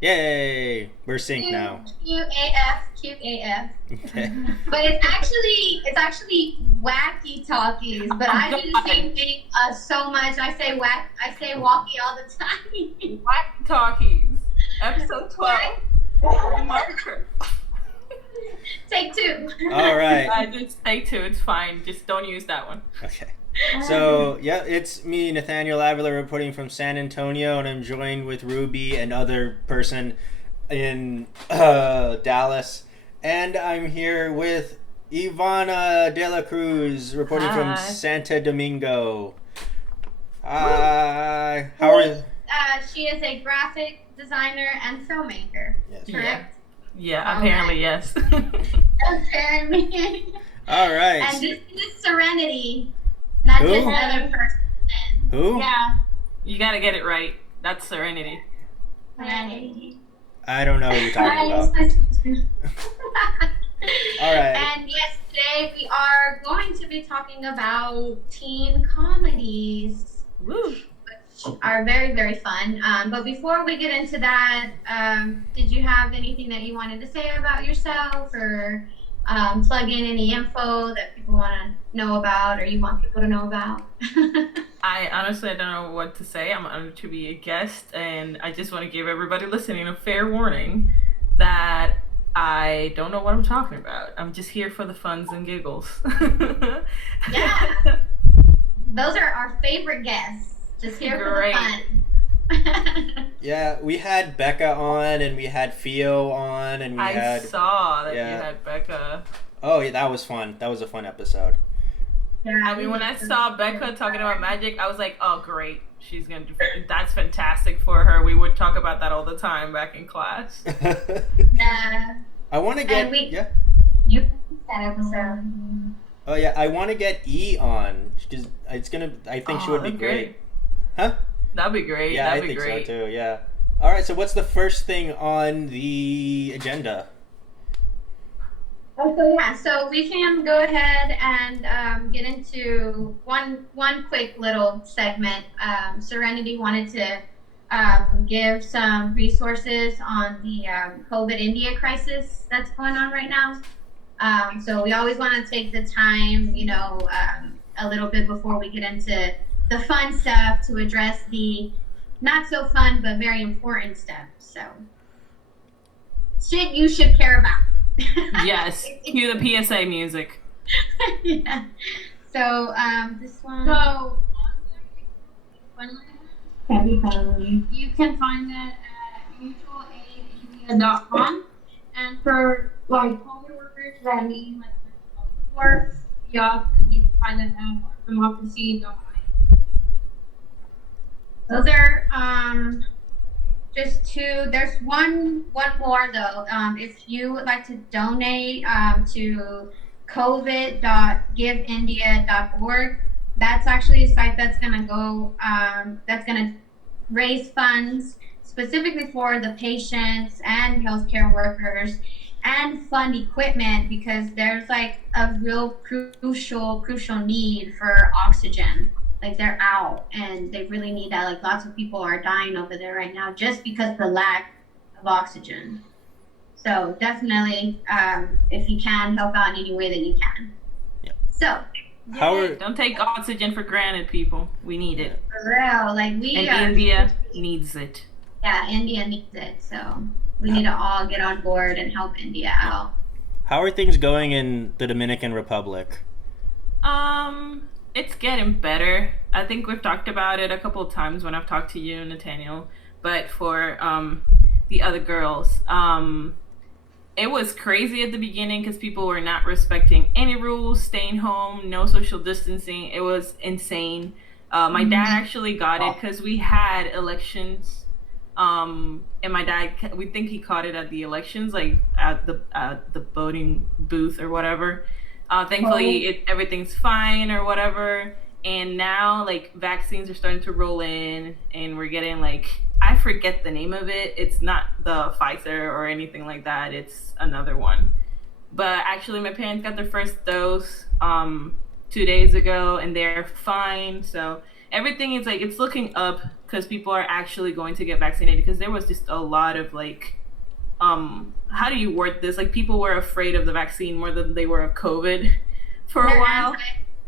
Yay! We're synced now. Cute AF. Okay. But it's actually Wacky Talkies. But Oh I do the God, same thing so much. I say Wacky all the time. Wacky Talkies, episode 12. Marker. Take two. All right. Just take two. It's fine. Just don't use that one. Okay. So, yeah, it's me, Nathaniel Avila, reporting from San Antonio, and I'm joined with Ruby and other person in Dallas. And I'm here with Ivana de la Cruz, reporting from Hi. Santo Domingo. Hi. How are you? She is a graphic designer and filmmaker. Yes. Correct. Yeah, apparently yes. Apparently. All right. And this is Serenity, not Who? just another person. Who? Yeah. You gotta get it right. That's Serenity. Serenity. I don't know what you're talking about. All right. And yes, today we are going to be talking about teen comedies, Woo. which are very, very fun. But before we get into that, did you have anything that you wanted to say about yourself, or plug in any info that people want to know about, or you want people to know about? I honestly don't know what to say. I'm honored to be a guest, and I just want to give everybody listening a fair warning that I don't know what I'm talking about. I'm just here for the funs and giggles. Yeah. Those are our favorite guests. Just here Great. for the fun. Yeah, we had Becca on, and we had Theo on, and we I had. saw that yeah. you had Becca. Oh, yeah, that was fun. That was a fun episode. Yeah, I mean, when I saw Becca talking about magic, I was like, oh, great. She's going to do that's fantastic for her. We would talk about that all the time back in class. Yeah. I want to get. And Yeah. You that episode. Oh, yeah, I want to get E on. It's gonna. I think she would be that'd great. Huh? That'd be great. Yeah, That'd I be think great. so too. Yeah. All right. So, what's the first thing on the agenda? So we can go ahead and get into one quick little segment. Serenity wanted to give some resources on the COVID India crisis that's going on right now. So we always want to take the time, a little bit before we get into the fun stuff to address the not so fun but very important stuff. So shit you should care about. Yes. Cue the PSA music. Yeah. So this one. So, you can find it at mutualaidindia.com. And for like COVID workers that need like mental support, you can find it at democracy.org. Those are just two. There's one more though. If you would like to donate to covid.giveindia.org, that's actually a site that's gonna raise funds specifically for the patients and healthcare workers, and fund equipment, because there's like a real crucial need for oxygen. Like, they're out and they really need that. Like, lots of people are dying over there right now just because of the lack of oxygen. So definitely, if you can, help out in any way that you can. Yeah. So How are? Don't take oxygen for granted, people. We need it. for real, like we And India needs it. Yeah, India needs it. So we need to all get on board and help India out. How are things going in the Dominican Republic? It's getting better. I think we've talked about it a couple of times when I've talked to you, Nathaniel. But for the other girls, it was crazy at the beginning because people were not respecting any rules, staying home, no social distancing. It was insane. My dad actually got it because we had elections, and my dad, we think he caught it at the elections, like at the voting booth or whatever. Thankfully, everything's fine or whatever. And now, like, vaccines are starting to roll in, and we're getting, like, I forget the name of it. It's not the Pfizer or anything like that. It's another one. But actually, my parents got their first dose 2 days ago, and they're fine. So everything is, like, it's looking up because people are actually going to get vaccinated, because there was just a lot of like, how do you word this? Like, people were afraid of the vaccine more than they were of COVID for a while.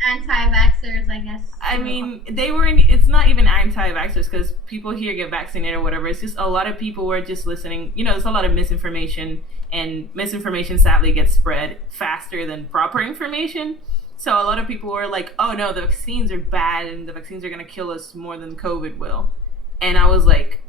Anti-vaxxers, I guess. I mean, it's not even anti-vaxxers, because people here get vaccinated or whatever. It's just a lot of people were just listening. You know, there's a lot of misinformation, and misinformation sadly gets spread faster than proper information. So a lot of people were like, oh no, the vaccines are bad and the vaccines are going to kill us more than COVID will. And I was like,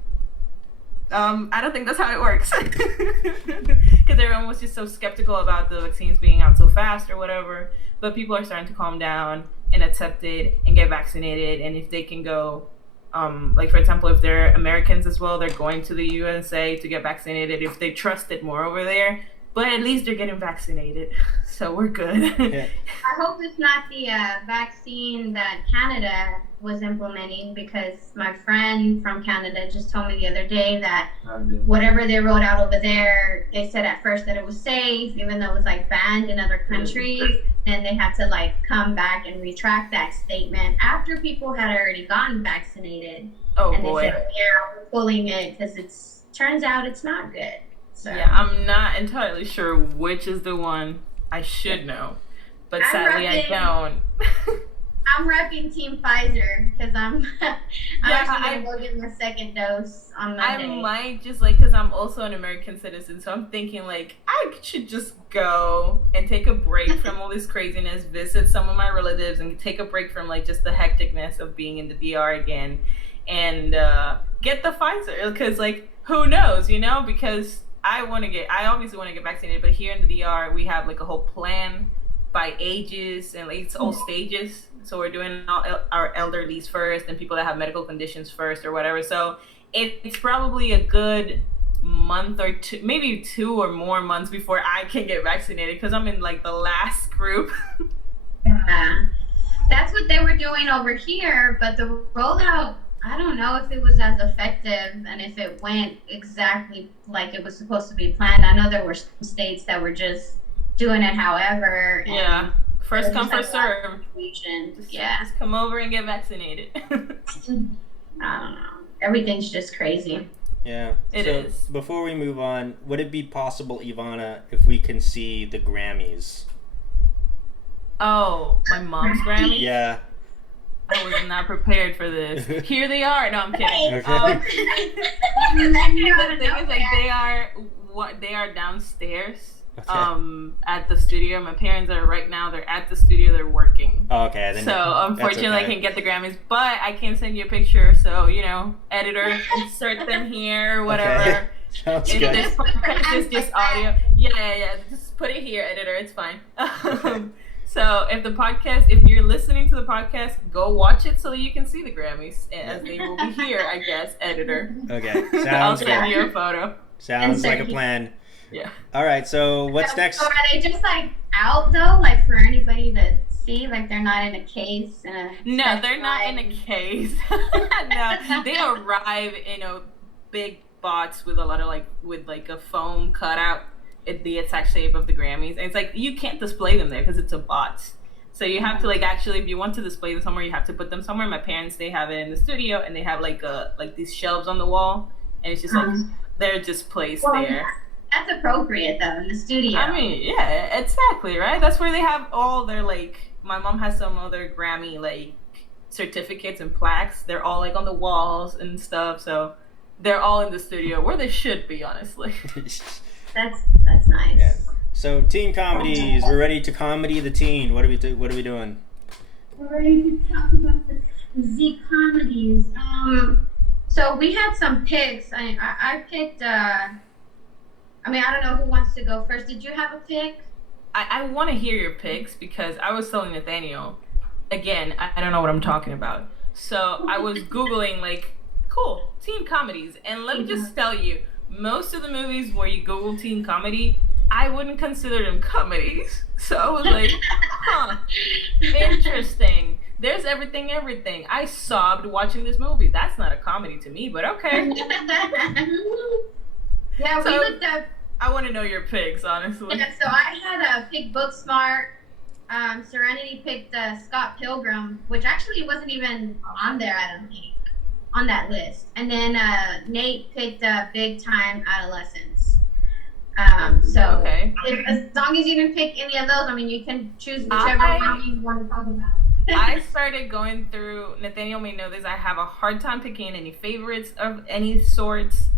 I don't think that's how it works. Because everyone was just so skeptical about the vaccines being out so fast or whatever. But people are starting to calm down and accept it and get vaccinated. And if they can go, like for example, if they're Americans as well, they're going to the USA to get vaccinated if they trust it more over there. But at least they're getting vaccinated. So we're good. Yeah. I hope it's not the vaccine that Canada was implementing, because my friend from Canada just told me the other day that whatever they rolled out over there, they said at first that it was safe, even though it was like banned in other countries. And they had to like come back and retract that statement after people had already gotten vaccinated. Oh and boy. They said, yeah, we're pulling it because turns out it's not good. So. Yeah, I'm not entirely sure which is the one. I should know, but sadly I don't. I'm repping Team Pfizer because I'm actually gonna go get my second dose on Monday. I might just like, because I'm also an American citizen, so I'm thinking like I should just go and take a break from all this craziness, visit some of my relatives, and take a break from like just the hecticness of being in the DR again, and get the Pfizer, because like who knows, you know? Because I obviously want to get vaccinated, but here in the DR we have like a whole plan by ages, and like it's all stages. So we're doing our elderlies first and people that have medical conditions first or whatever. So it's probably a good month or two, maybe 2 or more months before I can get vaccinated, because I'm in like the last group. Yeah, that's what they were doing over here, but the rollout, I don't know if it was as effective and if it went exactly like it was supposed to be planned. I know there were some states that were just doing it however. Yeah, first come, first serve. Just come over and get vaccinated. I don't know. Everything's just crazy. Yeah. It is. Before we move on, would it be possible, Ivana, if we can see the Grammys? Oh, my mom's Grammy? Yeah. I was not prepared for this. Here they are. No, I'm kidding. Okay. The thing is, like, they are downstairs. Okay. At the studio. My parents are they're at the studio, they're working. Oh, okay. So unfortunately I can't get the Grammys, but I can send you a picture, so you know, editor, insert them here or whatever. Okay. Sounds if good. this podcast is just audio, yeah, just put it here, editor, it's fine. So if you're listening to the podcast, go watch it so that you can see the Grammys, as they will be here, I guess, editor. Okay, I'll sounds send good. you a photo. Sounds like a plan. Yeah. All right, so what's next? So are they just like out though, like for anybody to see? Like they're not in a case? No, they're not in a case. No, they arrive in a big box with a lot of with a foam cutout at the exact shape of the Grammys. And it's like, you can't display them there because it's a box. So you have to actually, if you want to display them somewhere, you have to put them somewhere. My parents, they have it in the studio, and they have like these shelves on the wall, and it's just they're just placed there. That's appropriate though, in the studio. I mean, yeah, exactly, right? That's where they have all their my mom has some other Grammy certificates and plaques. They're all on the walls and stuff, so they're all in the studio where they should be, honestly. That's nice. Yeah. So teen comedies, we're ready to comedy the teen. What are we doing? We're ready to talk about the Z comedies. So we had some picks. I picked. I don't know who wants to go first. Did you have a pick? I want to hear your picks, because I was telling Nathaniel, again, I don't know what I'm talking about. So I was Googling cool, teen comedies. And let me just tell you, most of the movies where you Google teen comedy, I wouldn't consider them comedies. So I was like, huh, interesting. There's everything. I sobbed watching this movie. That's not a comedy to me, but okay. Yeah, we looked up. I want to know your picks, honestly. Yeah, so I had picked Booksmart. Serenity picked Scott Pilgrim, which actually wasn't even on there, I don't think. on that list. And then Nate picked Big Time Adolescence. So Okay. as long as you can pick any of those, I mean, you can choose whichever one you want to talk about. I started going through, Nathaniel may know this, I have a hard time picking any favorites of any sorts.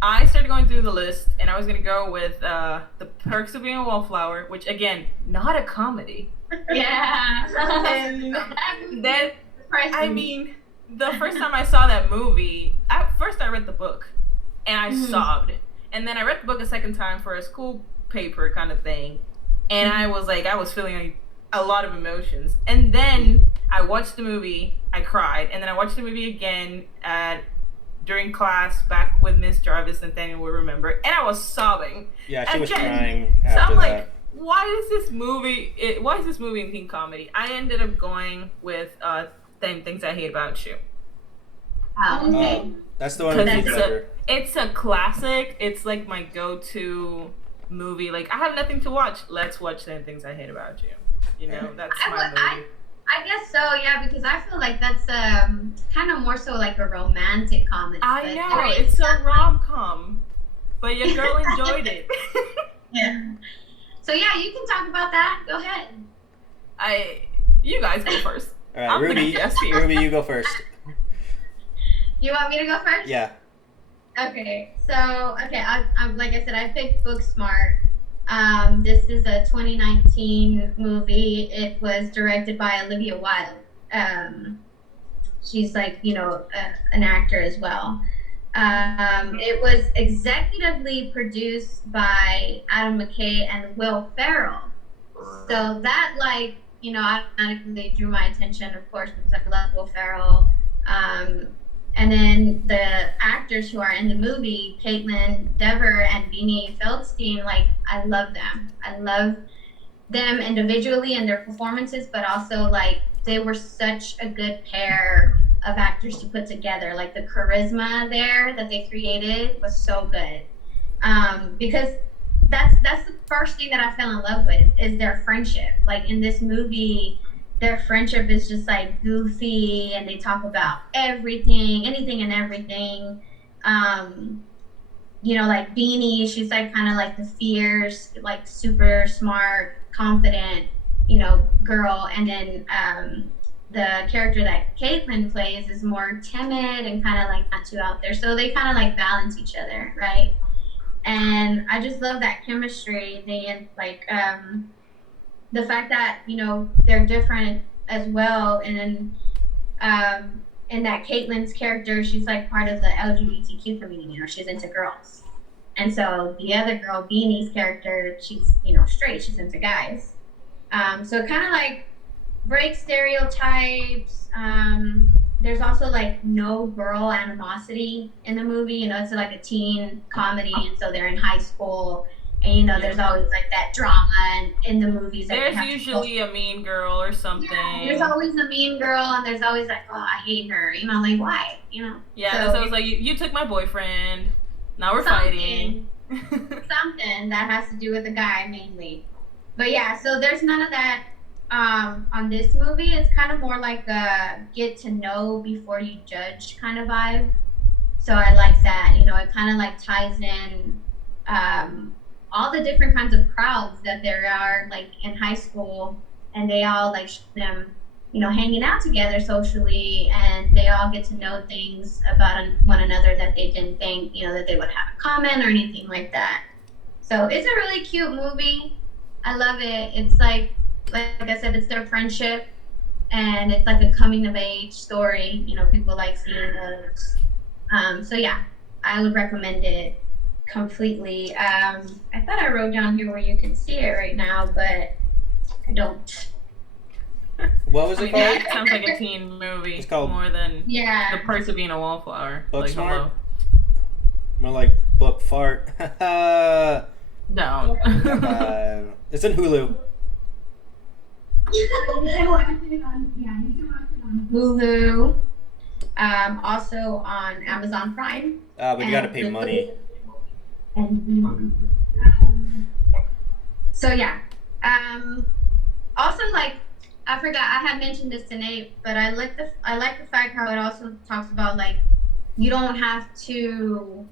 I started going through the list, and I was going to go with The Perks of Being a Wallflower, which, again, not a comedy. Yeah. And then, I mean, the first time I saw that movie, at first I read the book, and I sobbed. And then I read the book a second time for a school paper kind of thing, and I was like, I was feeling a lot of emotions. And then I watched the movie, I cried, and then I watched the movie again during class back with Miss Jarvis, Nathaniel will remember, and I was sobbing. Yeah, she was again. crying after So I'm like, that. why is this movie in teen comedy? I ended up going with 10 Things I Hate About You. Okay. That's the one with Heath Ledger. It's a classic. It's like my go-to movie. Like, I have nothing to watch. Let's watch 10 Things I Hate About You. You know, that's my movie. I guess so, yeah, because I feel like that's kind of more so like a romantic comedy. I know, it's a rom-com, but your girl enjoyed it. Yeah. So yeah, you can talk about that. Go ahead. You guys go first. All right, Ruby, you go first. You want me to go first? Yeah. Okay, so I like I said, I picked Booksmart. This is a 2019 movie. It was directed by Olivia Wilde. She's like, you know, an actor as well. It was executively produced by Adam McKay and Will Ferrell. So that, like, you know, automatically drew my attention, of course, because I love Will Ferrell. And then the actors who are in the movie, Caitlin Dever and Beanie Feldstein, like, I love them. I love them individually and their performances, but also, like, they were such a good pair of actors to put together. Like, the charisma there that they created was so good. Because that's the first thing that I fell in love with is their friendship. Like, in this movie, their friendship is just like goofy, and they talk about anything and everything. You know, like Beanie, she's like kind of like the fierce, like super smart, confident, you know, girl. And then the character that Caitlin plays is more timid and kind of like not too out there. So they kind of like balance each other, right? And I just love that chemistry. They like the fact that, you know, they're different as well. And then that Caitlin's character, she's like part of the LGBTQ community, you know, she's into girls. And so the other girl, Beanie's character, she's, you know, straight, she's into guys. So it kind of like breaks stereotypes. There's also like no girl animosity in the movie, you know, it's like a teen comedy, and so they're in high school. And, you know, there's always, like, that drama in the movies. There's usually a mean girl or something. Yeah, there's always a mean girl, and there's always, like, oh, I hate her. You know, like, why? You know? Yeah, so there's always, like, you took my boyfriend. Now we're fighting. Something that has to do with the guy, mainly. But, yeah, so there's none of that on this movie. It's kind of more like a get to know before you judge kind of vibe. So I like that. You know, it kind of, like, ties in all the different kinds of crowds that there are, like, in high school, and they all, like, them, you know, hanging out together socially, and they all get to know things about one another that they didn't think, you know, that they would have in common or anything like that. So it's a really cute movie. I love it. It's like I said, it's their friendship, and it's like a coming of age story. You know, people like seeing those. So yeah, I would recommend it completely. I thought I wrote down here where you can see it right now, but I don't. What was it called? It sounds like a teen movie. It's called more than The Perks of Being a Wallflower. Booksmart? Like, hello. More like book fart. No. It's in Hulu. Hulu. Also on Amazon Prime. But you gotta pay money. So yeah. Also, like, I forgot I had mentioned this to Nate, but I like the fact how it also talks about like you don't have to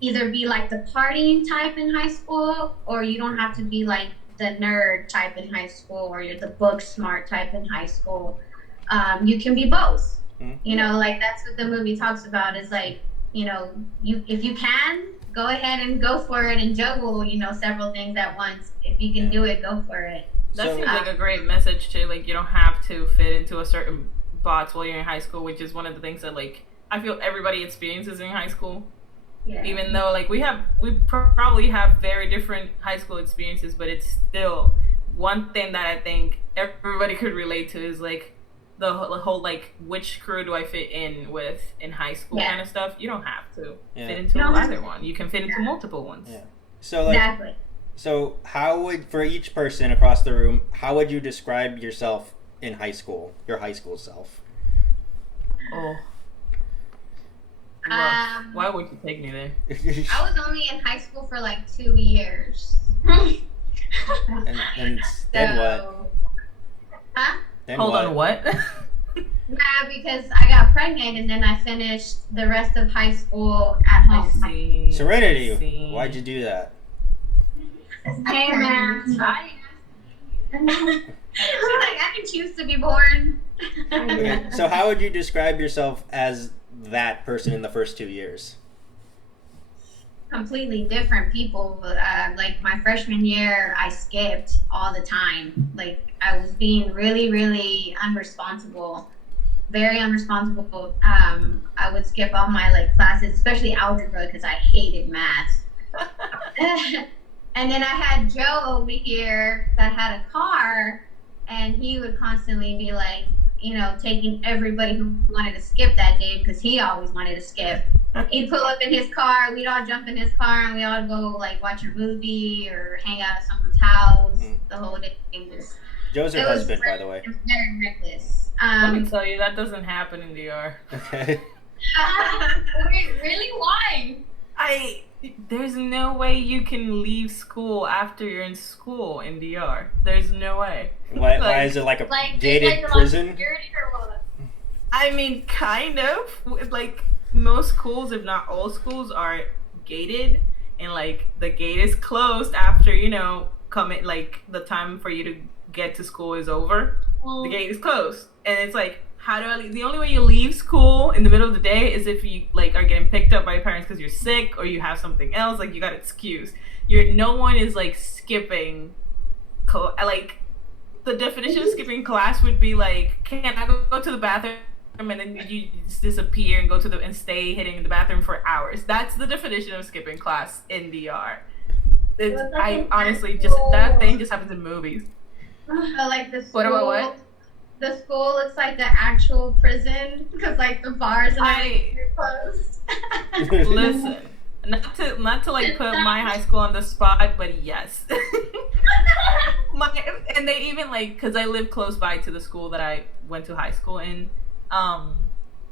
either be like the partying type in high school, or you don't have to be like the nerd type in high school, or you're the book smart type in high school. You can be both. Mm-hmm. You know, like that's what the movie talks about. Is like, you know, you if you can go ahead and go for it and juggle, you know, several things at once. If you can do it, go for it. That seems like a great message too. Like you don't have to fit into a certain box while you're in high school, which is one of the things that like I feel everybody experiences in high school. Yeah. Even though like we probably have very different high school experiences, but it's still one thing that I think everybody could relate to is like the whole like which crew do I fit in with in high school kind of stuff. You don't have to fit into either one. You can fit into multiple ones. Yeah. So like Exactly. So how would, for each person across the room, how would you describe yourself in high school, your high school self? Oh. Why would you take me there? I was only in high school for like 2 years. and then what? Huh? Then Hold on, what? Yeah, because I got pregnant and then I finished the rest of high school at home. See. Serenity. See. Why'd you do that? Hey man, she's like, I didn't choose to be born. Okay, so how would you describe yourself as that person in the first 2 years? Completely different people. Like my freshman year, I skipped all the time. Like I was being really, really unresponsible, very unresponsible. I would skip all my like classes, especially algebra, because I hated math. And then I had Joe over here that had a car, and he would constantly be like, you know, taking everybody who wanted to skip that day because he always wanted to skip. He'd pull up in his car, we'd all jump in his car, and we all go like watch a movie or hang out at someone's house. The whole day was. Joe's her husband, by the way. It was very reckless. Let me tell you, that doesn't happen in DR. Okay. Wait, really? Why? There's no way you can leave school after you're in school in DR. There's no way. Why is it like a gated prison? Security or what? I mean, kind of. Like, most schools, if not all schools, are gated. And, like, the gate is closed after, you know, like, the time for you to get to school is over. The gate is closed. And it's like, how do I leave? The only way you leave school in the middle of the day is if you like are getting picked up by your parents because you're sick or you have something else. Like you got excuse. No one is like skipping. Like the definition of skipping class would be like, can I go to the bathroom and then you just disappear and go to and stay hidden in the bathroom for hours. That's the definition of skipping class in DR. I honestly that thing just happens in movies. So like the school, What about what? The school looks like the actual prison because like the bars and everything are closed. Listen, not to like put my high school on the spot, but yes. And they even like, because I live close by to the school that I went to high school in,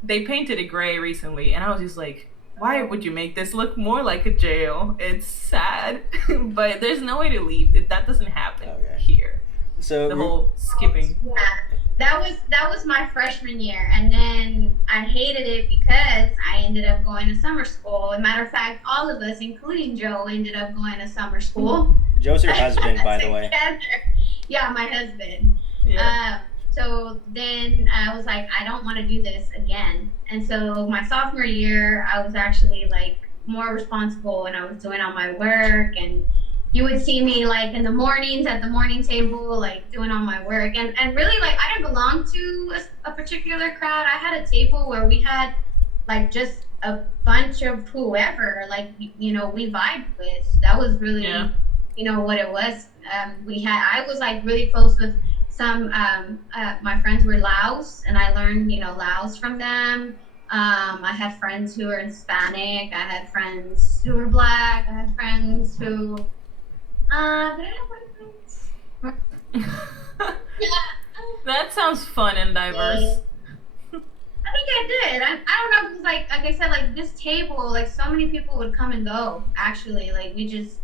they painted it gray recently, and I was just like, why would you make this look more like a jail? It's sad, but there's no way to leave. That doesn't happen here. So the whole skipping. Yeah. That was my freshman year, and then I hated it because I ended up going to summer school. As a matter of fact, all of us, including Joe, ended up going to summer school. Joe's your husband, by the way. Yeah, my husband. Yeah. So then I was like, I don't want to do this again. And so my sophomore year, I was actually like more responsible, and I was doing all my work, and you would see me like in the mornings at the morning table, like doing all my work. And really like I didn't belong to a particular crowd. I had a table where we had like just a bunch of whoever, like, you know, we vibed with. That was really, you know, what it was. I was like really close with some, my friends were Laos, and I learned, you know, Laos from them. I had friends who were Hispanic. I had friends who were Black. I had friends who... did I have white friends? That sounds fun and diverse. I think I did. I don't know, because like I said, like this table, like so many people would come and go. Actually, like we just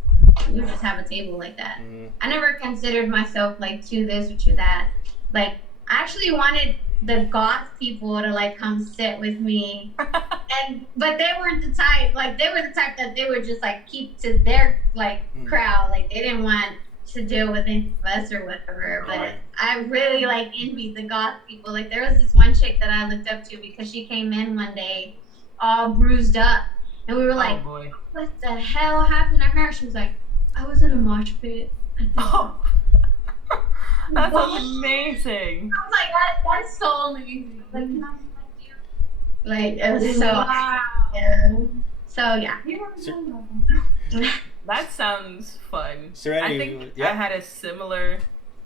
we would just have a table like that. Mm. I never considered myself like to this or to that. Like I actually wanted the goth people to like come sit with me, but they weren't the type. Like they were the type that they would just like keep to their like crowd. Like they didn't want to deal with any of us or whatever. But I really like envied the goth people. Like there was this one chick that I looked up to because she came in one day all bruised up, and we were like, what the hell happened to her? She was like, I was in a mosh pit. That sounds amazing. I was like, that's so amazing. Like, can I be like you? Like, it was so yeah. So yeah. That sounds fun. Serenity, I think I had a similar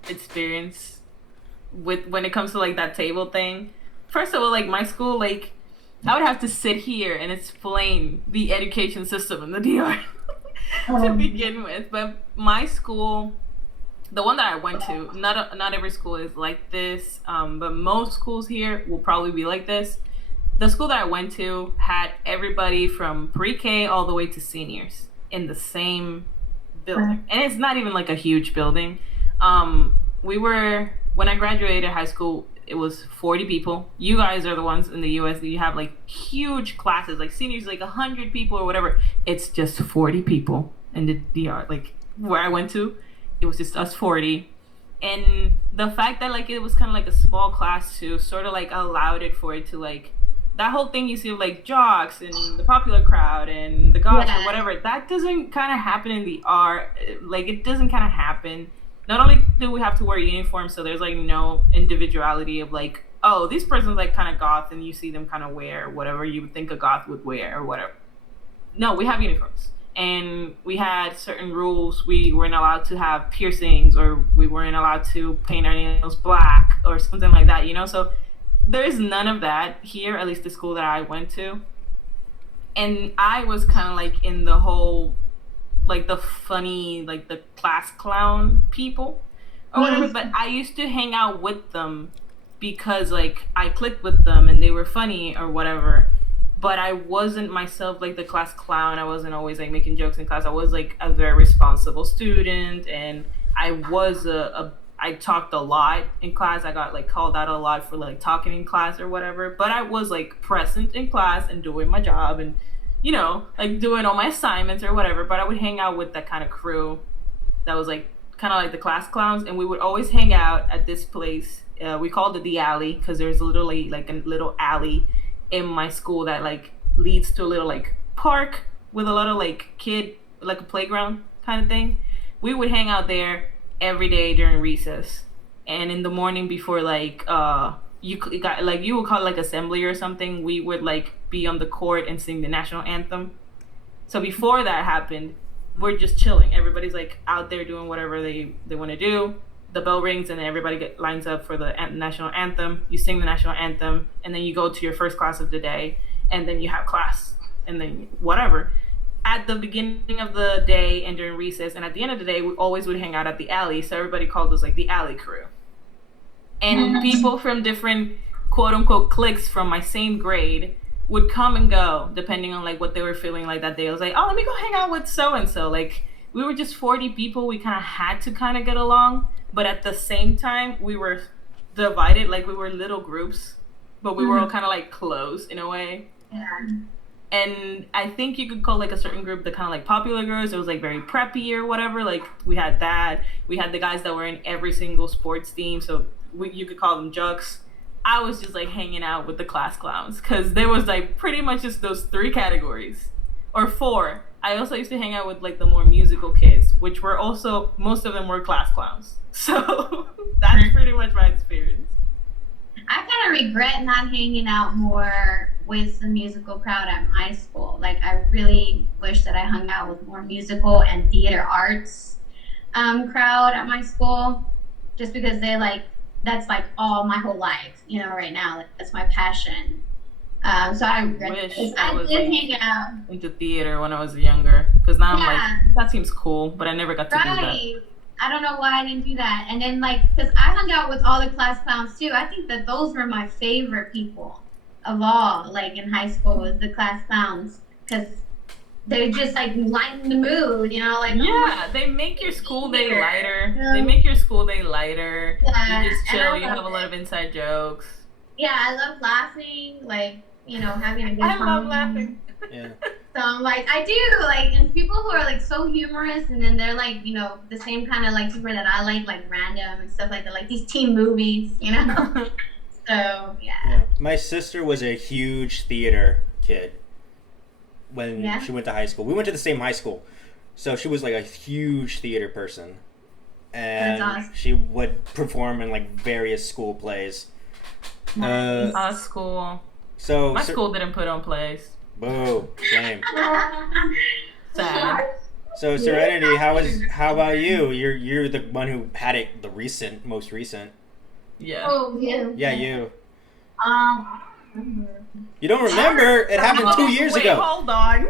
experience with when it comes to like that table thing. First of all, like my school, like I would have to sit here and explain the education system in the DR to begin with. But my school, the one that I went to, not every school is like this, but most schools here will probably be like this. The school that I went to had everybody from pre-K all the way to seniors in the same building. And it's not even like a huge building. When I graduated high school, it was 40 people. You guys are the ones in the US that you have like huge classes, like seniors, like 100 people or whatever. It's just 40 people in the DR. Like where I went to, it was just us 40. And the fact that like it was kind of like a small class too, sort of like allowed it for it to like, that whole thing you see of like jocks and the popular crowd and the goths or whatever, that doesn't kind of happen in the art. Like it doesn't kind of happen. Not only do we have to wear uniforms, so there's like no individuality of like, oh, this person's like kind of goth and you see them kind of wear whatever you would think a goth would wear or whatever. No, we have uniforms. And we had certain rules. We weren't allowed to have piercings, or we weren't allowed to paint our nails black or something like that, you know? So there is none of that here, at least the school that I went to. And I was kind of like in the whole, like the funny, like the class clown people or whatever. But I used to hang out with them because like I clicked with them and they were funny or whatever. But I wasn't myself like the class clown. I wasn't always like making jokes in class. I was like a very responsible student, and I was I talked a lot in class. I got like called out a lot for like talking in class or whatever. But I was like present in class and doing my job and, you know, like doing all my assignments or whatever. But I would hang out with that kind of crew that was like kind of like the class clowns, and we would always hang out at this place. We called it the alley because there's literally like a little alley in my school that like leads to a little like park with a lot of like like a playground kind of thing. We would hang out there every day during recess, and in the morning before like you got like, you would call it like assembly or something, we would like be on the court and sing the national anthem. So before that happened, we're just chilling. Everybody's like out there doing whatever they want to do. The bell rings and then everybody lines up for the national anthem. You sing the national anthem, and then you go to your first class of the day, and then you have class, and then whatever. At the beginning of the day and during recess, and at the end of the day, we always would hang out at the alley. So everybody called us like the alley crew. And people from different quote unquote cliques from my same grade would come and go depending on like what they were feeling like that day. I was like, oh, let me go hang out with so and so. Like we were just 40 people. We kind of had to kind of get along. But at the same time, we were divided, like we were little groups, but we were all kind of like close in a way. Yeah. And I think you could call like a certain group the kind of like popular girls. It was like very preppy or whatever. Like we had that. We had the guys that were in every single sports team. So you could call them jocks. I was just like hanging out with the class clowns because there was like pretty much just those 3 categories or 4. I also used to hang out with like the more musical kids, which were also, most of them were class clowns. So that's pretty much my experience. I kind of regret not hanging out more with the musical crowd at my school. Like I really wish that I hung out with more musical and theater arts crowd at my school, just because they like, that's like all my whole life, you know, right now. Like, that's my passion. So I regret it. I did like, hang out into theater when I was younger, because now I'm like, that seems cool, but I never got to do that. I don't know why I didn't do that. And then like, because I hung out with all the class clowns too. I think that those were my favorite people of all, like in high school, was the class clowns, because they just like lighten the mood, you know, like Yeah, they make your school day here. lighter. Yeah. They make your school day lighter. Yeah, You just and chill. I You love have a lot it. of inside jokes. Yeah, I love laughing, like, you know, having a good I time. love laughing. Yeah. So I'm like, I do, like, and people who are like so humorous, and then they're like, you know, the same kind of like humor that I like random and stuff like that, like these teen movies, you know. So Yeah. My sister was a huge theater kid when Yeah. she went to high school. We went to the same high school, so she was like a huge theater person, and That's awesome. she would perform in like various school plays. Nice. Our school. So My school didn't put on plays. boo, shame. Sad. So Serenity, how about you? You're the one who had it most recent. Yeah. Oh, yeah. Yeah, you. I don't remember. You don't remember? It happened 2 years Wait, ago. hold on.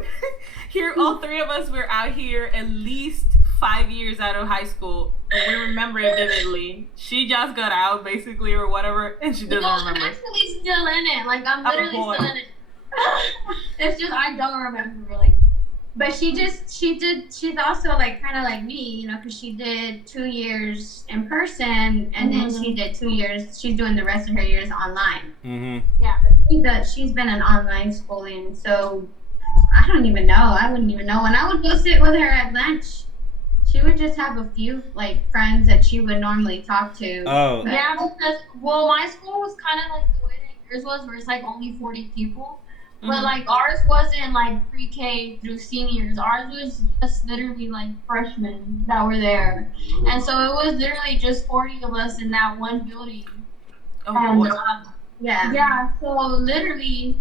Here, all three of us were out here at least 5 years out of high school, and we remember it vividly. She just got out, basically, or whatever, and she doesn't I'm remember. actually still in it. Like, I'm Oh, literally boy. still in it. It's just, I don't remember, like, But she's also like kind of like me, you know, because she did 2 years in person, and then she did 2 years, she's doing the rest of her years online. Mm-hmm. She's been in online schooling, so I don't even know. I wouldn't even know. When I would go sit with her at lunch, she would just have a few like friends that she would normally talk to. Oh. But- yeah, because, well, my school was kind of like the way that yours was, where it's like only 40 people. But like ours wasn't like pre-K through seniors. Ours was just literally like freshmen that were there, and so it was literally just 40 of us in that one building. Oh, And boy. Yeah. yeah, so literally,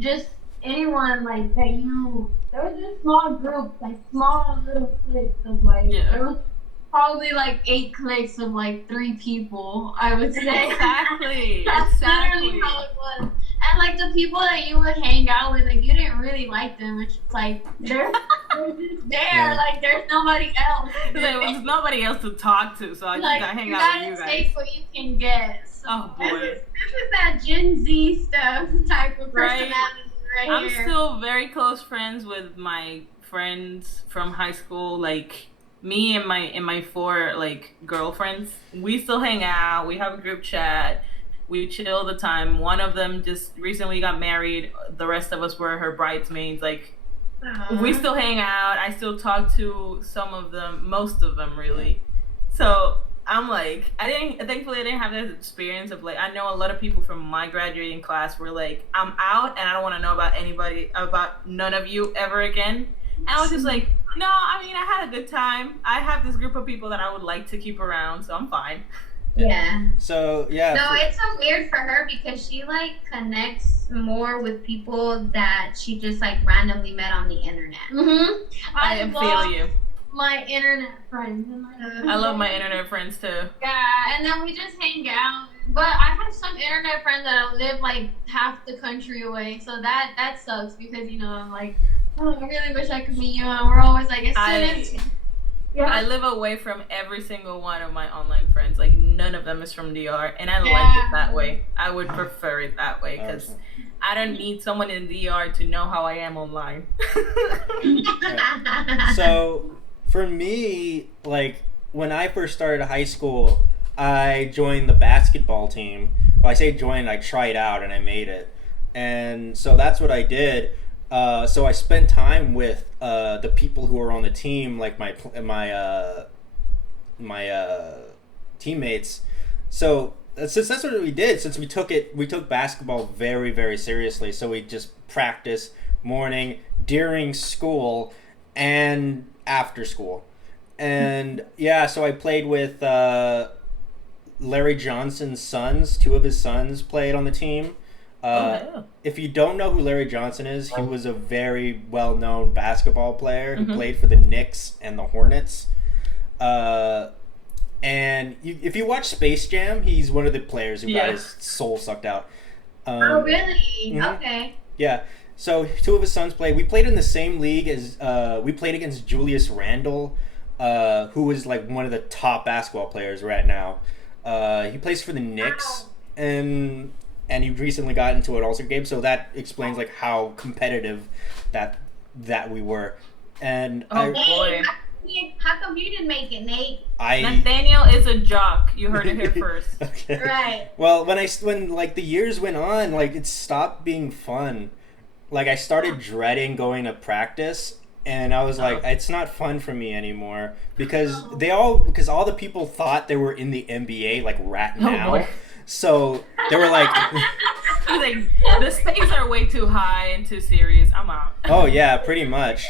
just anyone like that you. There was just small groups, like small little cliques of like. Yeah. There was probably like 8 cliques of like 3 people. I would say. Exactly. That's Exactly. literally how it was. And like the people that you would hang out with, like you didn't really like them, which is like they're just there, Yeah. like there's nobody else. There was nobody else to talk to, so I just Like got to hang you out gotta with you guys. take what you can get. So Oh, This boy. is that Gen Z stuff type of Right. personality right I'm here. still very close friends with my friends from high school. Like me and my 4 like girlfriends, we still hang out. We have a group chat. We chill all the time. One of them just recently got married. The rest of us were her bridesmaids. Like we still hang out. I still talk to some of them, most of them really. So I'm like, thankfully I didn't have that experience of like, I know a lot of people from my graduating class were like, I'm out and I don't want to know about none of you ever again. And I was just like, no, I mean, I had a good time. I have this group of people that I would like to keep around, so I'm fine. Yeah. So yeah. No, it's so weird for her because she like connects more with people that she just like randomly met on the internet. I love feel you. my internet friends. And I love my internet friends too. Yeah, and then we just hang out. But I have some internet friends that live like half the country away, so that sucks because you know I'm like, oh, I really wish I could meet you, and we're always like, as soon as I live away from every single one of my online friends. Like none of them is from DR, and I like Yeah. it that way. I would prefer it that way because Awesome. I don't need someone in DR to know how I am online. So for me, like when I first started high school, I joined the basketball team. Well, I say joined, I tried out and I made it. And so that's what I did. So I spent time with the people who were on the team, like my teammates. So since that's what we did, since we took basketball very, very seriously. So we just practiced morning, during school, and after school. And yeah, so I played with Larry Johnson's sons. 2 of his sons played on the team. Yeah. If you don't know who Larry Johnson is, he was a very well-known basketball player who played for the Knicks and the Hornets. And if you watch Space Jam, he's one of the players who got his soul sucked out. Oh, really? Mhm. Okay. Yeah. So 2 of his sons played. We played in the same league as we played against Julius Randle, who is like one of the top basketball players right now. He plays for the Knicks, and he recently got into an All-Star game, so that explains like how competitive that that we were. And Oh boy. How come you didn't make it, Nate? Nathaniel is a jock. You heard it here first. Okay. Right. Well, when like the years went on, like it stopped being fun. Like I started dreading going to practice, and I was like, it's not fun for me anymore because all the people thought they were in the NBA like right now. boy. So they were like, He's like, the stakes are way too high and too serious. I'm out. oh yeah, pretty much.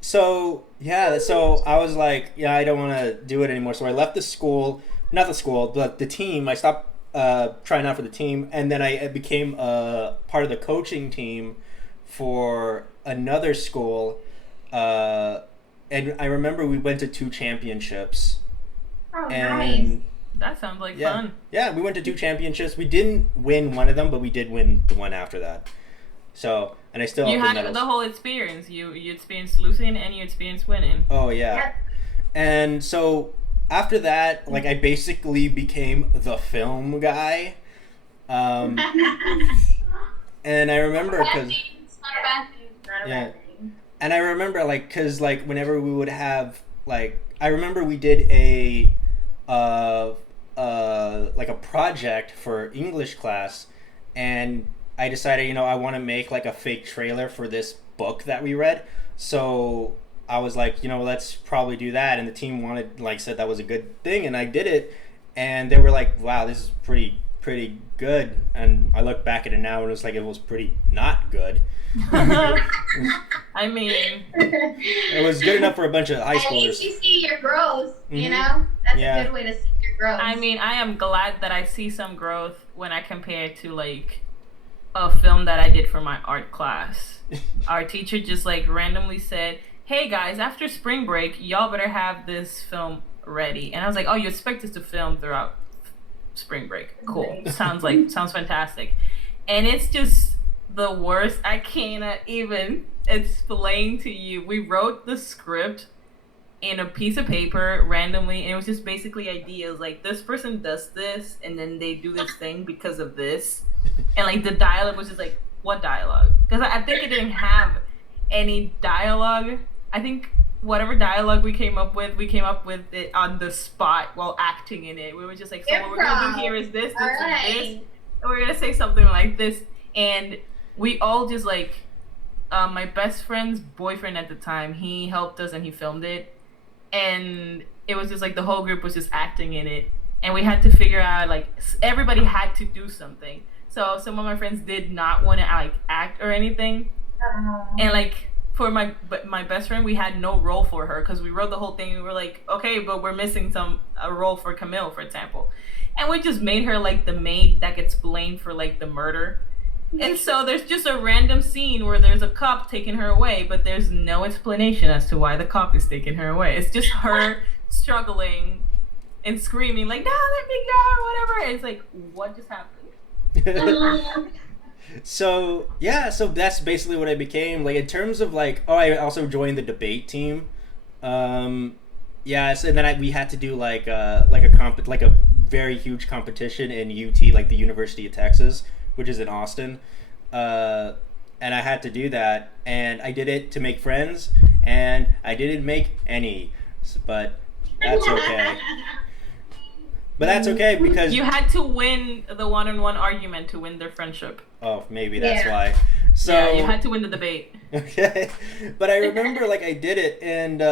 So I was like, yeah, I don't want to do it anymore. So I left the team. I stopped trying out for the team, and then I became part of the coaching team for another school. And I remember we went to 2 championships. Oh, And nice. That sounds like fun. yeah, we went to 2 championships. We didn't win one of them, but we did win the one after that. So, and I still You have the had medals. the whole experience. You experienced losing and you experienced winning. Oh yeah. Yep. And so after that, like I basically became the film guy. And I remember because yeah, and I remember like because like whenever we would have like I remember we did a like a project for English class, and I decided, I want to make like a fake trailer for this book that we read. So I was like, let's probably do that. And the team said that was a good thing, and I did it. And they were like, wow, this is pretty good. And I look back at it now, and it was pretty not good. I mean, it was good enough for a bunch of high At least schoolers. you see your growth, Mhm. That's Yeah. a good way to see your growth. I mean, I am glad that I see some growth when I compare it to like a film that I did for my art class. Our teacher just like randomly said, "Hey guys, after spring break, y'all better have this film ready." And I was like, "Oh, you expect us to film throughout spring break? Cool. Sounds fantastic." And it's just the worst. I cannot even explain to you. We wrote the script in a piece of paper randomly, and it was just basically ideas like this person does this and then they do this thing because of this, and like the dialogue was just like, what dialogue? Because I think it didn't have any dialogue. I think whatever dialogue we came up with it on the spot while acting in it. We were just like, so what we're gonna do here is this All and right. this, and we're gonna say something like this. And we all just like my best friend's boyfriend at the time, he helped us and he filmed it. And it was just like the whole group was just acting in it, and we had to figure out like everybody had to do something. So some of my friends did not want to like act or anything, and like for my best friend, we had no role for her because we wrote the whole thing. We were like, okay, but we're missing a role for Camille, for example, and we just made her like the maid that gets blamed for like the murder. And so there's just a random scene where there's a cop taking her away, but there's no explanation as to why the cop is taking her away. It's just her struggling and screaming like, "No, let me go," or whatever. And it's like, what just happened? So that's basically what I became. Like in terms of like, I also joined the debate team. So then we had to do like a very huge competition in UT, like the University of Texas, which is in Austin. And I had to do that, and I did it to make friends, and I didn't make any, but that's okay. But that's okay because You had to win the one-on-one argument to win their friendship. oh, maybe that's Yeah. why. So Yeah, you had to win the debate. okay, but I remember like I did it, and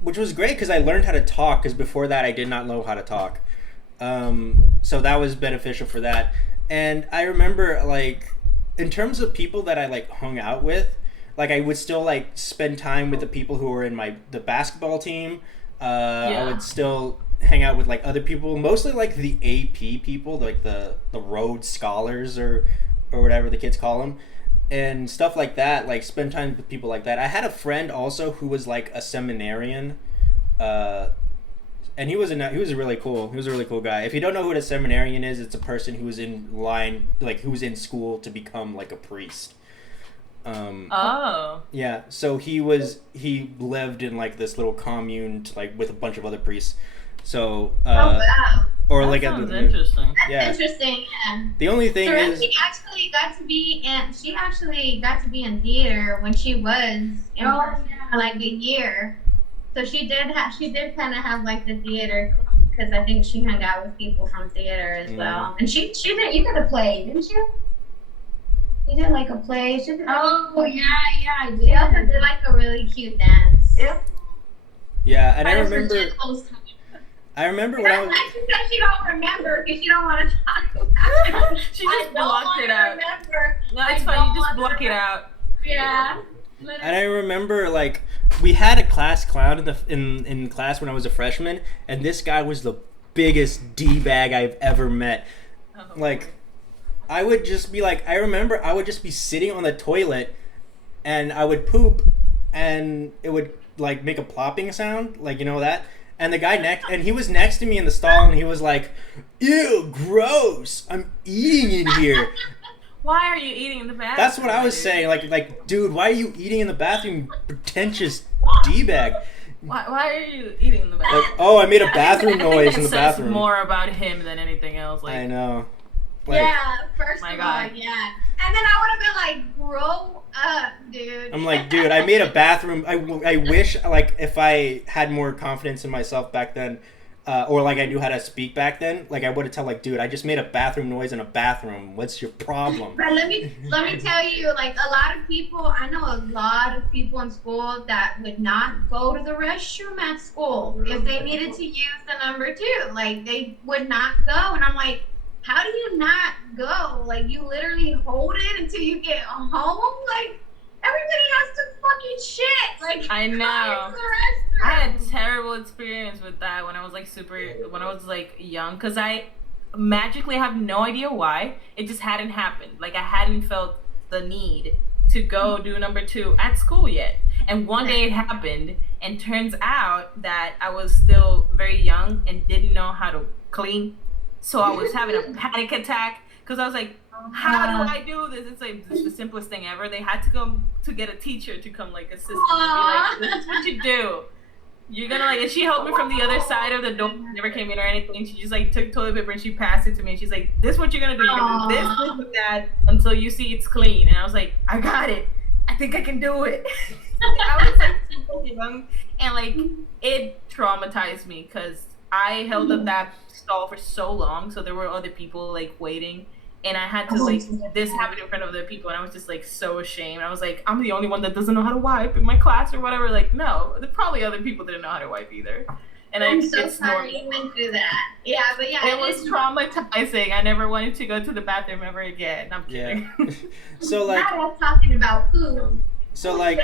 which was great because I learned how to talk. Because before that, I did not know how to talk. So that was beneficial for that. And I remember like in terms of people that I like hung out with, like I would still like spend time with the people who were in the basketball team. I would still hang out with like other people, mostly like the AP people, like the Rhodes Scholars or whatever the kids call them, and stuff like that. Like spend time with people like that. I had a friend also who was like a seminarian, and he was really cool. He was a really cool guy. If you don't know what a seminarian is, it's a person who is in line, like who's in school to become like a priest. Oh. Yeah, so he lived in like this little commune like with a bunch of other priests. So oh wow. or That like sounds interesting. That's interesting. Yeah. The only thing is, Serenity actually got to be in. She actually got to be in theater when she was in for like a year. So she did kind of have like the theater, because I think she hung out with people from theater as well. And she did. You did a play, didn't you? You did like a play. She did, I did. She also did like a really cute dance. yeah, and I But it's remember. legit close time. I remember when I was. She said she don't remember because she don't want to talk about it. She just blocked it out. Remember. No, it's fine. You just block it out. Yeah. And I remember, like, we had a class clown in class when I was a freshman, and this guy was the biggest D-bag I've ever met. Like, I would just be like, I remember I would just be sitting on the toilet, and I would poop, and it would, like, make a plopping sound, like, you know that? And the guy and he was next to me in the stall, and he was like, "Ew, gross! I'm eating in here." Why are you eating in the bathroom? That's what I was saying. Like, dude, why are you eating in the bathroom, you pretentious D-bag? Why are you eating in the bathroom? Like, oh, I made a bathroom noise in the Says bathroom. more about him than anything else. Like, I know. Like, Yeah, first my of God. all, yeah. And then I would have been like, grow up, dude. I'm like, dude, I made a bathroom. I wish, like, if I had more confidence in myself back then, or like I knew how to speak back then, like I would have told, like, dude, I just made a bathroom noise in a bathroom. What's your problem? But let me tell you, like, a lot of people, I know a lot of people in school that would not go to the restroom at school if they needed to use the number 2. Like, they would not go. And I'm like, how do you not go? Like, you literally hold it until you get home? Like, everybody has to fucking shit. Like, I know. go to the restroom. I had a terrible experience with that when I was like young, because I magically have no idea why. It just hadn't happened. Like, I hadn't felt the need to go do number 2 at school yet. And one day it happened, and turns out that I was still very young and didn't know how to clean. So I was having a panic attack because I was like, how do I do this? It's like the simplest thing ever. They had to go to get a teacher to come, like, assist me and be like, this is what you do. You're gonna, like, and she helped me from the other side of the door. Never came in or anything. She just, like, took toilet paper and she passed it to me. And she's like, this is what you're gonna do. You're gonna do this and that until you see it's clean. And I was like, I got it. I think I can do it. I was, like, super young. And, like, it traumatized me because I held up that stall for so long. So there were other people, like, waiting. And I had to, like, this happened in front of other people, and I was just, like, so ashamed. I was like, I'm the only one that doesn't know how to wipe in my class or whatever. Like, no, probably other people didn't know how to wipe either. And I'm so sorry you went through that. Yeah, but yeah. It was traumatizing. I never wanted to go to the bathroom ever again. I'm kidding. Yeah. So, like, now we're talking about food. so, like,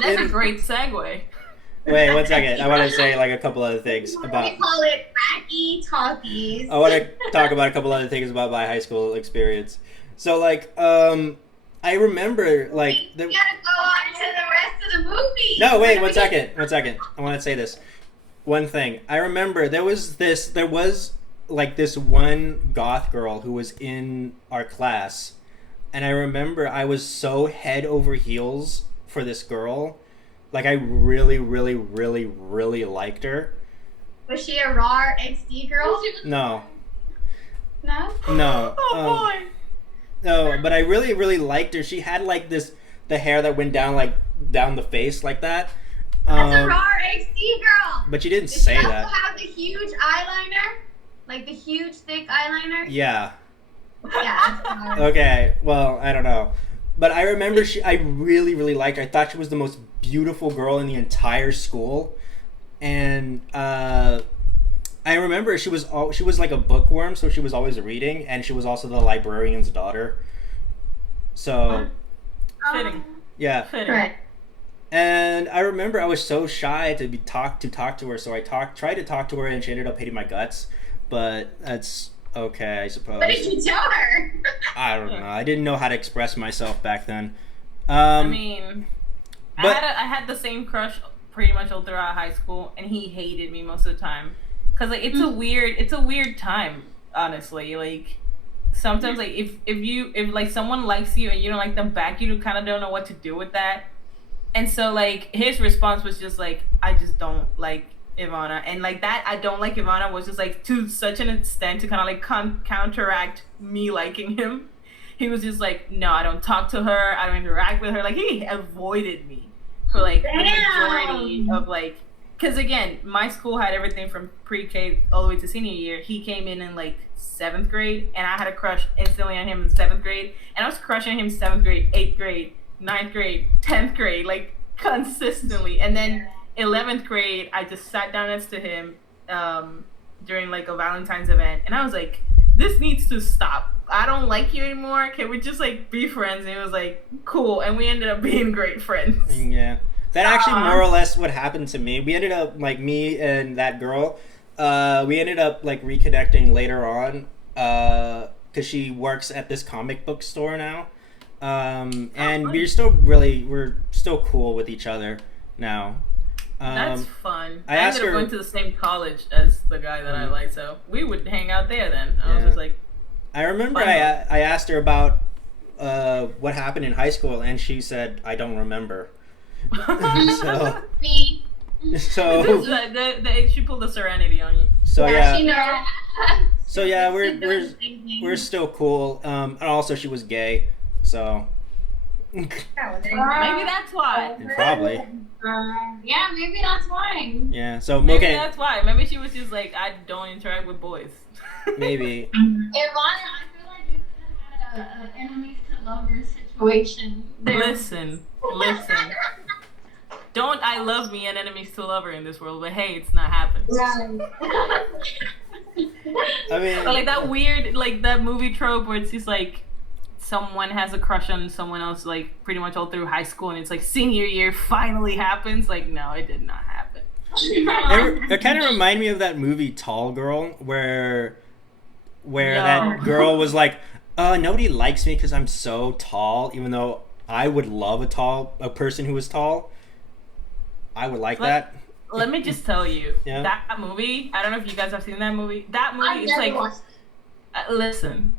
That's a great segue. wait, 1 second. I want to say, like, a couple other things We about. call it Wacky Talkies. I want to talk about a couple other things about my high school experience. So, like, I remember, like, You gotta go on to the rest of the movie. No, wait, 1 second. 1 second. I want to say this. One thing. I remember there was like this one goth girl who was in our class, and I remember I was so head over heels for this girl. Like, I really, really, really, really liked her. Was she a raw XD girl? No. No? No. Oh, boy. No, but I really, really liked her. She had, like, the hair that went down, like, down the face like that. That's a raw XD girl. But she didn't Did say she also that. have the huge eyeliner? Like the huge, thick eyeliner? Yeah. Yeah. Okay, well, I don't know. But I remember I really, really liked her. I thought she was the most beautiful girl in the entire school. And I remember she was like a bookworm, so she was always reading, and she was also the librarian's daughter. So, Fitting. yeah. Fitting. Right. And I remember I was so shy to talk to her, so I tried to talk to her, and she ended up hating my guts. But that's okay, I suppose. What did you tell her? I don't know. I didn't know how to express myself back then. I mean, but- I had the same crush pretty much all throughout high school, and he hated me most of the time. Cause, like, it's a weird time, honestly. Like, sometimes, like, if like someone likes you and you don't like them back, you kind of don't know what to do with that. And so, like, his response was just like, I just don't like Ivana, and like that I don't like Ivana was just like to such an extent to kind of like counteract me liking him. He was just like, no, I don't talk to her, I don't interact with her. Like he avoided me for like the majority of like, because again, my school had everything from pre-K all the way to senior year. He came in like 7th grade, and I had a crush instantly on him in 7th grade, and I was crushing him 7th grade, 8th grade, 9th grade, 10th grade, like consistently. And then 11th grade, I just sat down next to him during like a Valentine's event, and I was like, this needs to stop. I don't like you anymore. Can we just like be friends? And it was like, cool. And we ended up being great friends. Yeah. That actually more or less what happened to me. We ended up, like, me and that girl, we ended up, like, reconnecting later on, because she works at this comic book store now. And we're still cool with each other now. That's fun. I ended asked up her- going to the same college as the guy that I like, so we would hang out there then. I was just like, I remember I asked her about what happened in high school, and she said, I don't remember. So Me. she pulled the Serenity on you. So yeah. She knows. So yeah, we're still cool. And also she was gay, so Maybe that's why. probably. Yeah, maybe that's why. Yeah. So Maybe okay, that's why. Maybe she was just like, I don't interact with boys. maybe. Ivana, I feel like you could have had an enemies to lovers situation. There. Listen. Don't I love me and enemies to lover in this world, but hey, it's not happening. Right. I mean, But like that weird, like that movie trope where it's just like someone has a crush on someone else, like pretty much all through high school, and it's like senior year finally happens. Like, no, it did not happen. it kind of reminded me of that movie Tall Girl, where that girl was like, nobody likes me because I'm so tall, even though I would love a person who was tall. I would like that. Let me just tell you, Yeah. that movie, I don't know if you guys have seen that movie. That movie is like, listen,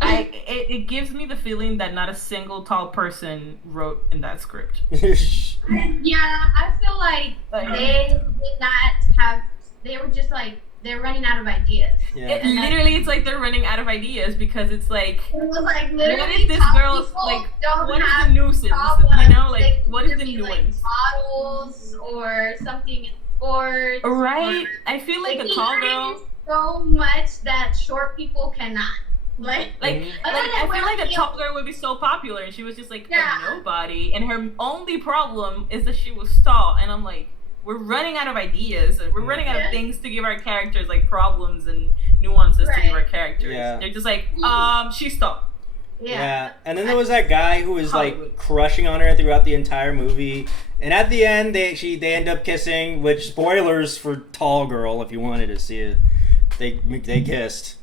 it gives me the feeling that not a single tall person wrote in that script. Yeah, I feel like they did not have. They were just like they're running out of ideas. Yeah. It's like they're running out of ideas because it's like, It was like what literally if this top girl's people like, don't what is have the nuisance? problems. You know, like They what is could the be, nuance? Like, models or something in sports. Right? Or, I feel like a he tall created girl. so much that short people cannot. Like I feel like a tall girl would be so popular, and she was just like a nobody, and her only problem is that she was tall, and I'm like, we're running out of ideas, and we're running out of things to give our characters, like problems and nuances to give our characters. Yeah. They're just like, she's tall. Yeah, and then there was that guy who was Hollywood. like crushing on her throughout the entire movie, and at the end they end up kissing. Which, spoilers for Tall Girl, if you wanted to see it, they kissed.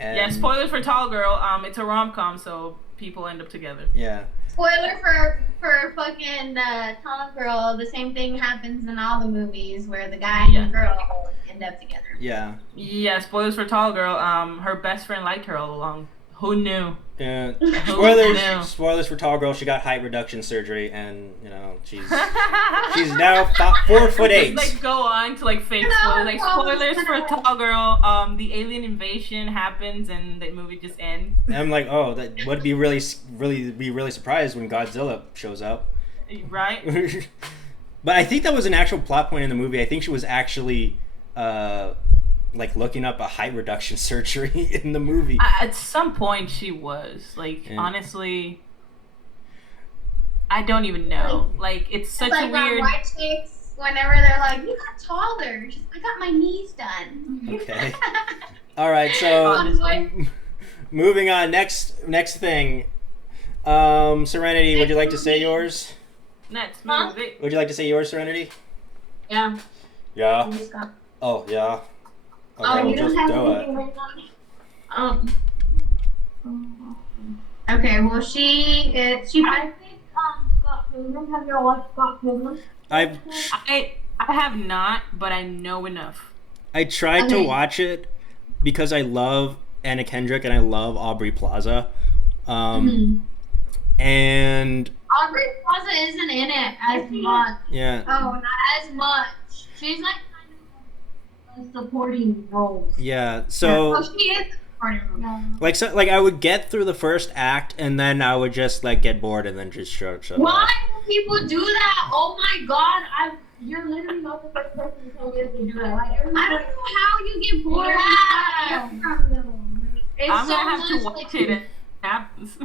And, Yeah, spoilers for Tall Girl. It's a rom-com, so people end up together. Yeah. Spoiler for fucking Tall Girl, the same thing happens in all the movies where the guy and the girl end up together. Yeah. Yeah, spoilers for Tall Girl. Her best friend liked her all along. Who knew? Yeah. Who knew? Spoilers for Tall Girl. She got height reduction surgery, and she's now 4'8". Just, like, go on to like fake spoilers. Like, spoilers for Tall Girl. The alien invasion happens and the movie just ends. And I'm like, oh, that would be really surprised when Godzilla shows up. Right? But I think that was an actual plot point in the movie. I think she was actually like looking up a height reduction surgery in the movie. At some point she was. Like, honestly, I don't even know. Like, it's such a weird... white chicks, whenever they're like, you got taller. She's, I got my knees done. Okay. All right, so moving on. Next thing. Serenity, would you like to say yours? Next movie. Would you like to say yours, Serenity? Yeah. Yeah. Oh, yeah. Okay, you we'll don't just have do anything it. right now? Okay, well, she I think Scott Pilgrim. Have you all watched Scott Pilgrim? I have not, but I know enough. I tried to watch it because I love Anna Kendrick and I love Aubrey Plaza. And Aubrey Plaza isn't in it as much. yeah. Oh, not as much. She's like kind of a supporting role. Yeah. Oh, So she is supporting them. like I would get through the first act and then I would just like get bored and then just shut Why off. do people do that? Oh my god, you're literally not the first person to tell me that they do that. Like, I don't know how you get bored. It's I'm so gonna have to much, watch like, it. It happens.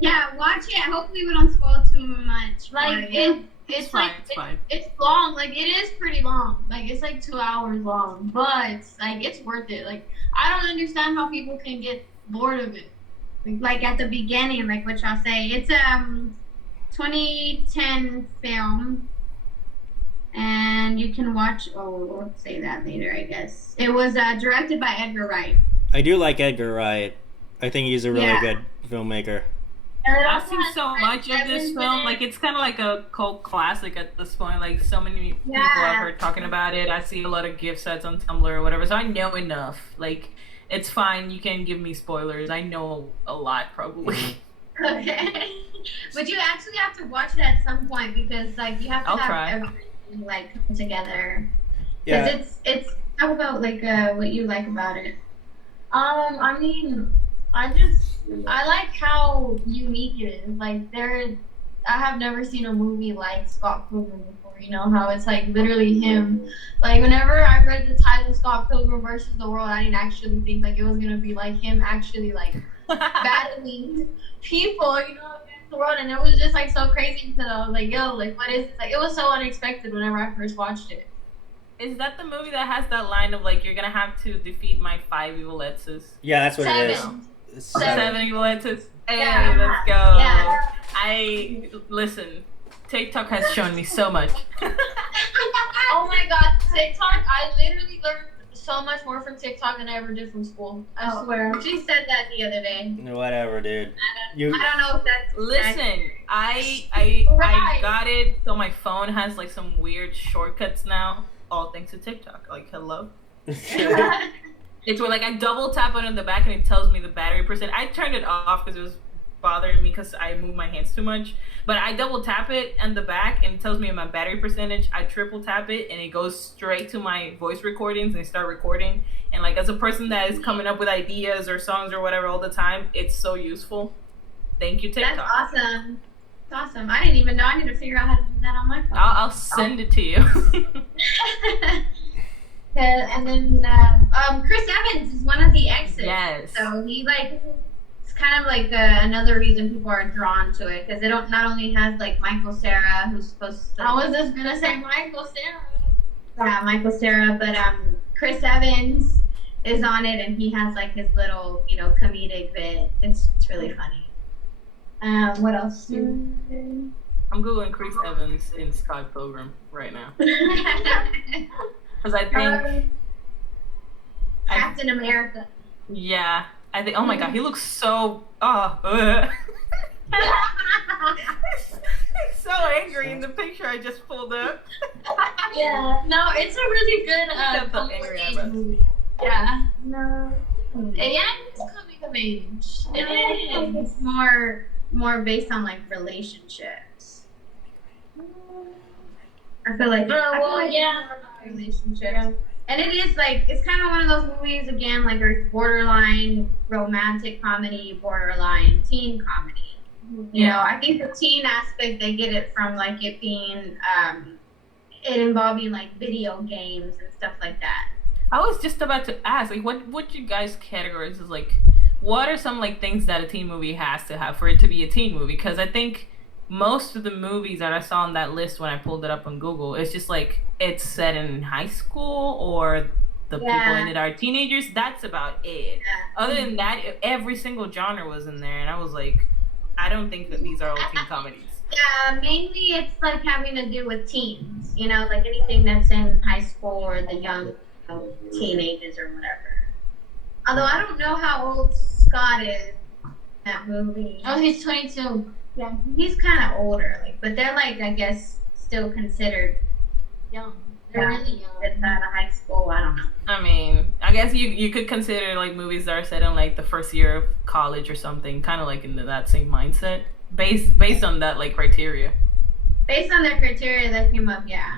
Yeah, watch it. Hopefully we don't spoil too much. like for you. it's fine, like it's fine. it's long. Like it is pretty long. Like it's like 2 hours long, but like it's worth it. Like I don't understand how people can get bored of it. Like at the beginning, like what y'all say. It's 2010 film. And you can watch. Oh, we'll say that later, I guess. It was directed by Edgar Wright. I do like Edgar Wright. I think he's a really Yeah. good filmmaker. And it I've also seen has so Chris much of this Evans in film. it. Like it's kind of like a cult classic at this point. Like so many people Yeah. I've heard talking about it. I see a lot of gift sets on Tumblr or whatever, so I know enough. Like it's fine. You can give me spoilers. I know a lot probably. Okay. But you actually have to watch it at some point because like you have to I'll have try. everything like come together. Yeah. Because it's talk about like what you like about it. I mean, I like how unique it is. Like I have never seen a movie like Scott Pilgrim before. You know how it's like literally him. Like whenever I read the title Scott Pilgrim versus the World, I didn't actually think like it was gonna be like him actually like battling people, you know, against the world, and it was just like so crazy because I was like, yo, like what is this? Like it was so unexpected whenever I first watched it. Is that the movie that has that line of like you're gonna have to defeat my 5 evilettes? Yeah, that's what it is. Seven. It's Seven evilettes. Hey, Yeah. let's go. Yeah. I listen. TikTok has shown me so much. Oh my god, TikTok! I literally learned so much more from TikTok than I ever did from school. I swear. She said that the other day. Whatever, dude. You I don't know if that's Listen, I Right. got it. So my phone has like some weird shortcuts now, all thanks to TikTok. Like, hello. It's where like I double tap it on the back and it tells me the battery percent. I turned it off because it was bothering me because I move my hands too much. But I double tap it on the back and it tells me my battery percentage. I triple tap it and it goes straight to my voice recordings and I start recording. And like as a person that is coming up with ideas or songs or whatever all the time, it's so useful. Thank you, TikTok. That's awesome. It's awesome. I didn't even know. I need to figure out how to do that on my phone. I'll send it to you. And then Chris Evans is one of the exes. Yes. So he like it's kind of like another reason people are drawn to it because it don't not only has like Michael Cera who's supposed to. I was just gonna say Michael Cera. Yeah, Michael Cera, but Chris Evans is on it and he has like his little comedic bit. It's really funny. What else? I'm googling Chris Evans in Scott Pilgrim right now because I think Captain America. yeah, I think. Oh my god, he looks so. He's so angry in the picture I just pulled up. Yeah. No, it's a really good Except the coming angry of age eyebrows. movie. Yeah. No. Yeah, it's coming of age. It is. It's more based on like relationships. I feel like Yeah. relationships. Yeah. And it is like it's kind of one of those movies again, like it's borderline romantic comedy, borderline teen comedy. You know, I think the teen aspect they get it from like it being it involving like video games and stuff like that. I was just about to ask, like, what you guys categorize as like, what are some like things that a teen movie has to have for it to be a teen movie? Because I think most of the movies that I saw on that list when I pulled it up on Google, it's just like it's set in high school or the people in it are teenagers. That's about it. Yeah. Other than that, every single genre was in there, and I was like, I don't think that these are all teen comedies. Yeah, mainly it's like having to do with teens, like anything that's in high school or the young teenagers or whatever. Although I don't know how old Scott is in that movie. Oh, he's 22. Yeah, he's kind of older, like, but they're like, I guess, still considered Young. They're really young. It's out of high school. I don't know. I mean, I guess you could consider like movies that are set in like the first year of college or something, kind of like into that same mindset, based on that like criteria. Based on their criteria that came up, yeah.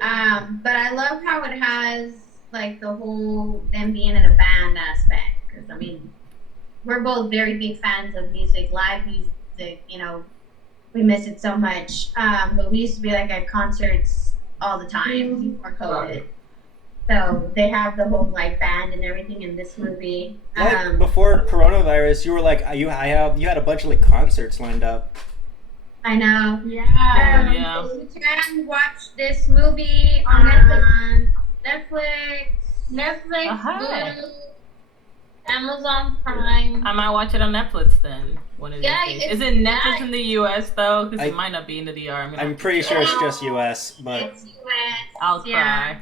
But I love how it has like the whole them being in a band aspect. Because I mean, we're both very big fans of music, live music. You know, we miss it so much. But we used to be like at concerts all the time before COVID. So they have the whole like band and everything in this movie. Like, before coronavirus, you were like, you had a bunch of like concerts lined up. I know. Yeah. Yeah. You can watch this movie on Netflix, Uh-huh. Blue, Amazon Prime. I might watch it on Netflix then. One of these Yeah, days. it's Is it Netflix nice. in the US though? Because I- it might not be in the DR. I'm pretty sure it's just US, but It's US. I'll Yeah. try.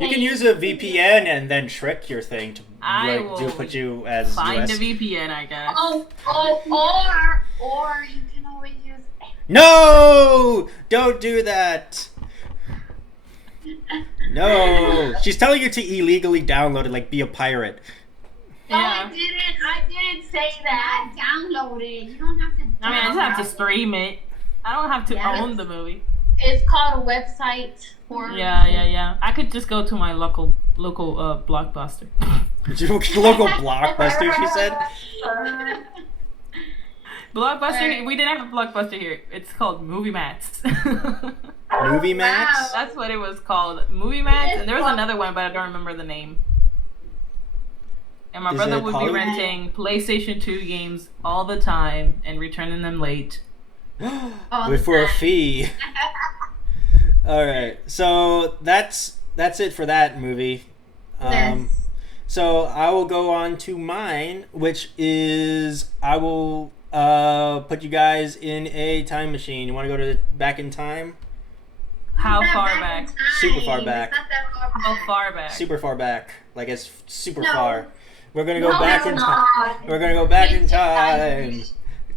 you can use a VPN and then trick your thing to I like, will put you as Find US. a VPN, I guess. Or you can always use. No! Don't do that. No, she's telling you to illegally download it, like be a pirate. Yeah. I didn't say that. Download it. You don't have to. I mean, I just have to download stream it. I don't have to Yes. own the movie. It's called a website for. Yeah. I could just go to my local Blockbuster. Local blockbuster, she said. Blockbuster. We didn't have a Blockbuster here. It's called Movie Mats. Movie Max? That's what it was called. Movie Mats, and there was another one, but I don't remember the name. And my Is brother it would be Hollywood? renting PlayStation 2 games all the time and returning them late. Wait for a fee. Alright, so that's it for that movie. Yes. So I will go on to mine, which is I will put you guys in a time machine. You want to go back in time? How Not far in back? time. Super far back. It's not that far How back. far back? Super far back, like it's super No. far. We're gonna go No, back it's in time. not. We're gonna go back in It's time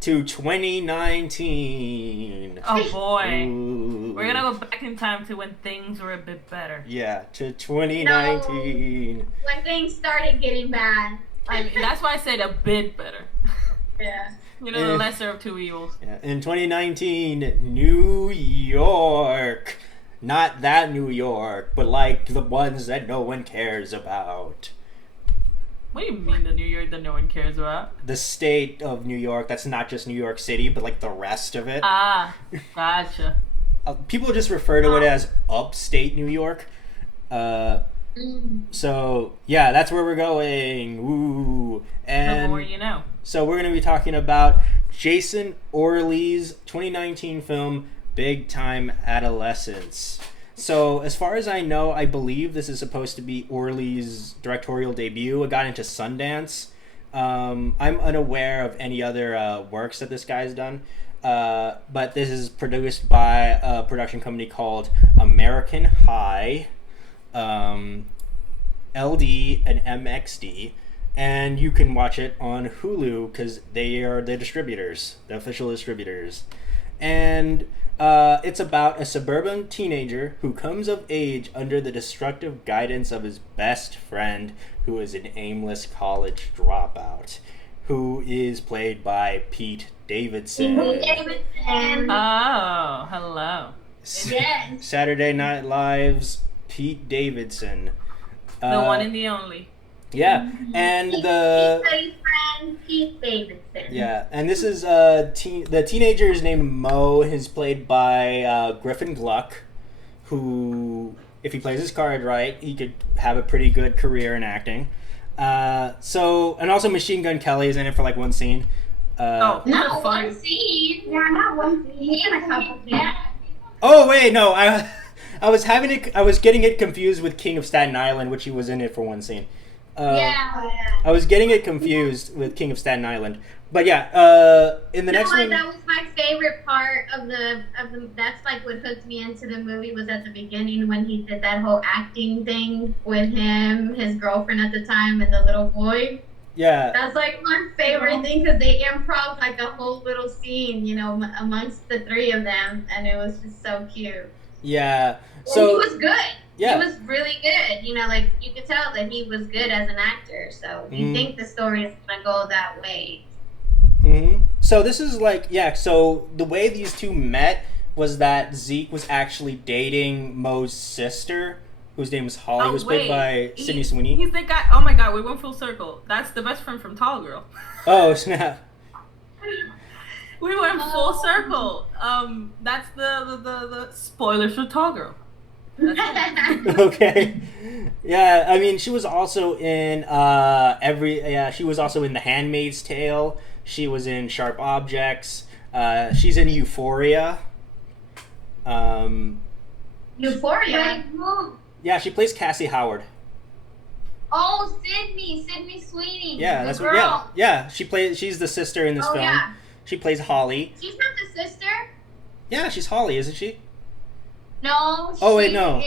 to 2019. Oh boy. Ooh. We're gonna go back in time to when things were a bit better. Yeah, to 2019. When things started getting bad. I mean, that's why I said a bit better. Yeah. You know, the lesser of two evils. Yeah, in 2019, New York. Not that New York, but like the ones that no one cares about. What do you mean the New York that no one cares about? The state of New York, that's not just New York City, but like the rest of it. Ah, gotcha. People just refer to it as upstate New York. So, yeah, that's where we're going. Woo. The And more you know. so we're going to be talking about Jason Orley's 2019 film, Big Time Adolescence. So, as far as I know, I believe this is supposed to be Orley's directorial debut. It got into Sundance. I'm unaware of any other works that this guy's done. But this is produced by a production company called American High, LD, and MXD. And you can watch it on Hulu because they are the distributors, the official distributors. And it's about a suburban teenager who comes of age under the destructive guidance of his best friend, who is an aimless college dropout, who is played by Pete Davidson. Oh, hello. Yes. Saturday Night Live's Pete Davidson. The one and the only. Yeah, and the Pete friend Pete Davidson. yeah, and this is the teenager is named Mo. He's played by Griffin Gluck, who, if he plays his card right, he could have a pretty good career in acting. So, and also Machine Gun Kelly is in it for like one scene. Oh, Not fun. one scene. Yeah, not one scene. He had a couple scenes. Oh wait, no, I was getting it confused with King of Staten Island, which he was in it for one scene. I was getting it confused with King of Staten Island, but yeah, in the next one, That was my favorite part of the. That's like what hooked me into the movie was at the beginning when he did that whole acting thing with him, his girlfriend at the time, and the little boy. yeah, That's like my favorite thing because they improv like a whole little scene, you know, amongst the three of them, and it was just so cute. yeah. And he So was good. yeah, He was really good. You know, like you could tell that he was good as an actor. So you think the story is gonna go that way. So this is like, yeah, so the way these two met was that Zeke was actually dating Mo's sister, whose name was Holly, who was played by Sydney Sweeney. He's the guy. Oh my god, we went full circle. That's the best friend from Tall Girl. Oh, snap. We went full circle. That's the spoilers for Tall Girl. Okay. Yeah, I mean, she was also in she was also in The Handmaid's Tale. She was in Sharp Objects. She's in Euphoria. Euphoria. Yeah, she plays Cassie Howard. Oh, Sydney Sweeney. Yeah, that's what. Yeah. She's the sister in this film. Yeah. She plays Holly. She's not the sister. Yeah, she's Holly, isn't she? No. Oh wait, no.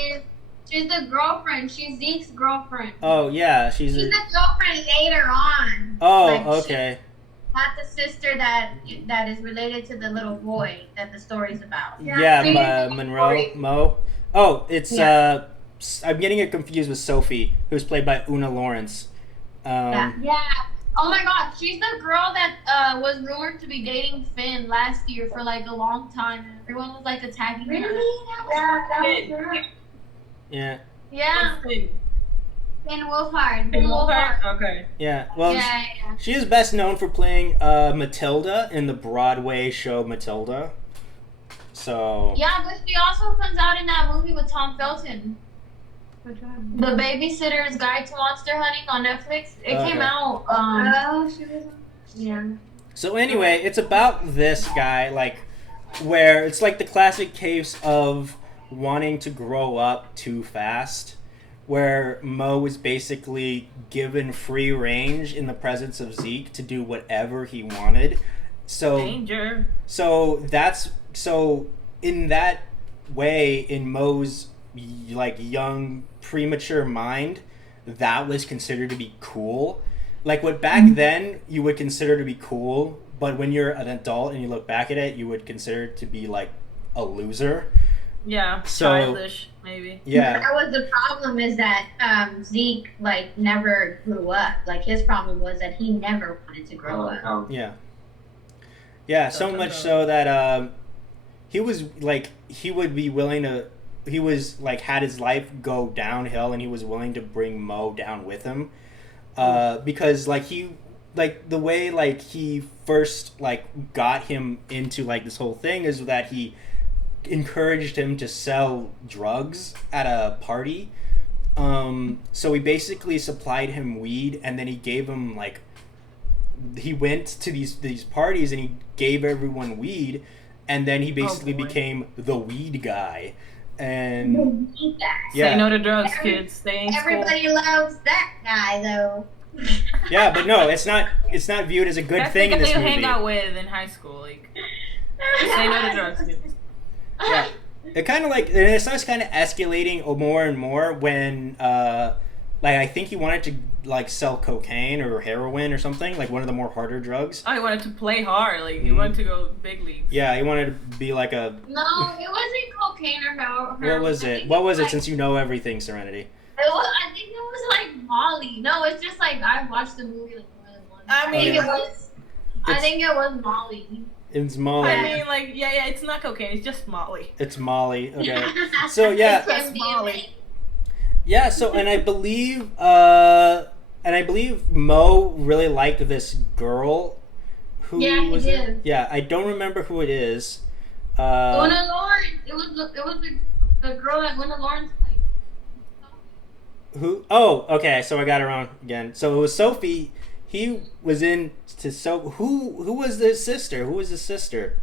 She's the girlfriend. She's Zeke's girlfriend. Oh yeah, she's the girlfriend later on. Oh, Like, okay. Not the sister that is related to the little boy that the story's about. Yeah, Monroe. Mo. Oh, it's Yeah. I'm getting it confused with Sophie, who's played by Una Lawrence. Yeah. Oh my god, she's the girl that was rumored to be dating Finn last year for like a long time. Everyone was like attacking her. Yeah, that was her. Yeah. Yeah. Finn Wolfhard. Okay. Yeah. Well, Yeah. she is best known for playing Matilda in the Broadway show Matilda. So. Yeah, but she also comes out in that movie with Tom Felton. The Babysitter's Guide to Monster Hunting on Netflix. It came out. She was. Yeah. So anyway, it's about this guy, like, where it's like the classic case of wanting to grow up too fast, where Mo was basically given free range in the presence of Zeke to do whatever he wanted. So Danger. So in that way, in Mo's like young premature mind, that was considered to be cool. Like what back then you would consider to be cool, but when you're an adult and you look back at it, you would consider it to be like a loser. Yeah. So- Childish, maybe. Yeah. That was the problem, is that Zeke like never grew up. Like his problem was that he never wanted to grow up. Yeah. Yeah, so much so that he was like he would be willing to he was like had his life go downhill and he was willing to bring Mo down with him. Because like he like the way like he first like got him into like this whole thing is that he encouraged him to sell drugs at a party. So he basically supplied him weed, and then he gave him like he went to these parties and he gave everyone weed, and then he basically became the weed guy. And Say no to drugs, kids. Stay in school. Everybody loves that guy, though. Yeah, but no, it's not viewed as a good thing in this That's the movie. hang out with in high school. Like, say no to drugs, kids. Yeah, it kind of like it starts kind of escalating more and more when like I think he wanted to like sell cocaine or heroin or something, like one of the more harder drugs. Oh, he wanted to play hard. Like he wanted to go big leagues. Yeah, he wanted to be like a. No, it wasn't cocaine or heroin. What was it? What was it? Since you know everything, Serenity. I think it was like Molly. No, it's just like I've watched the movie like more than once. I mean, I think it was Molly. It's Molly. I mean, like, yeah, it's not cocaine. It's just Molly. It's Molly. Okay. So yeah. It's Molly. Yeah. So and I believe Mo really liked this girl. Who Yeah, he was did. it? Yeah, I don't remember who it is. Luna Lawrence. It was the girl that Luna Lawrence played. Who? Oh, okay. So I got it wrong again. So it was Sophie. He was in to who was the sister? Who was the sister?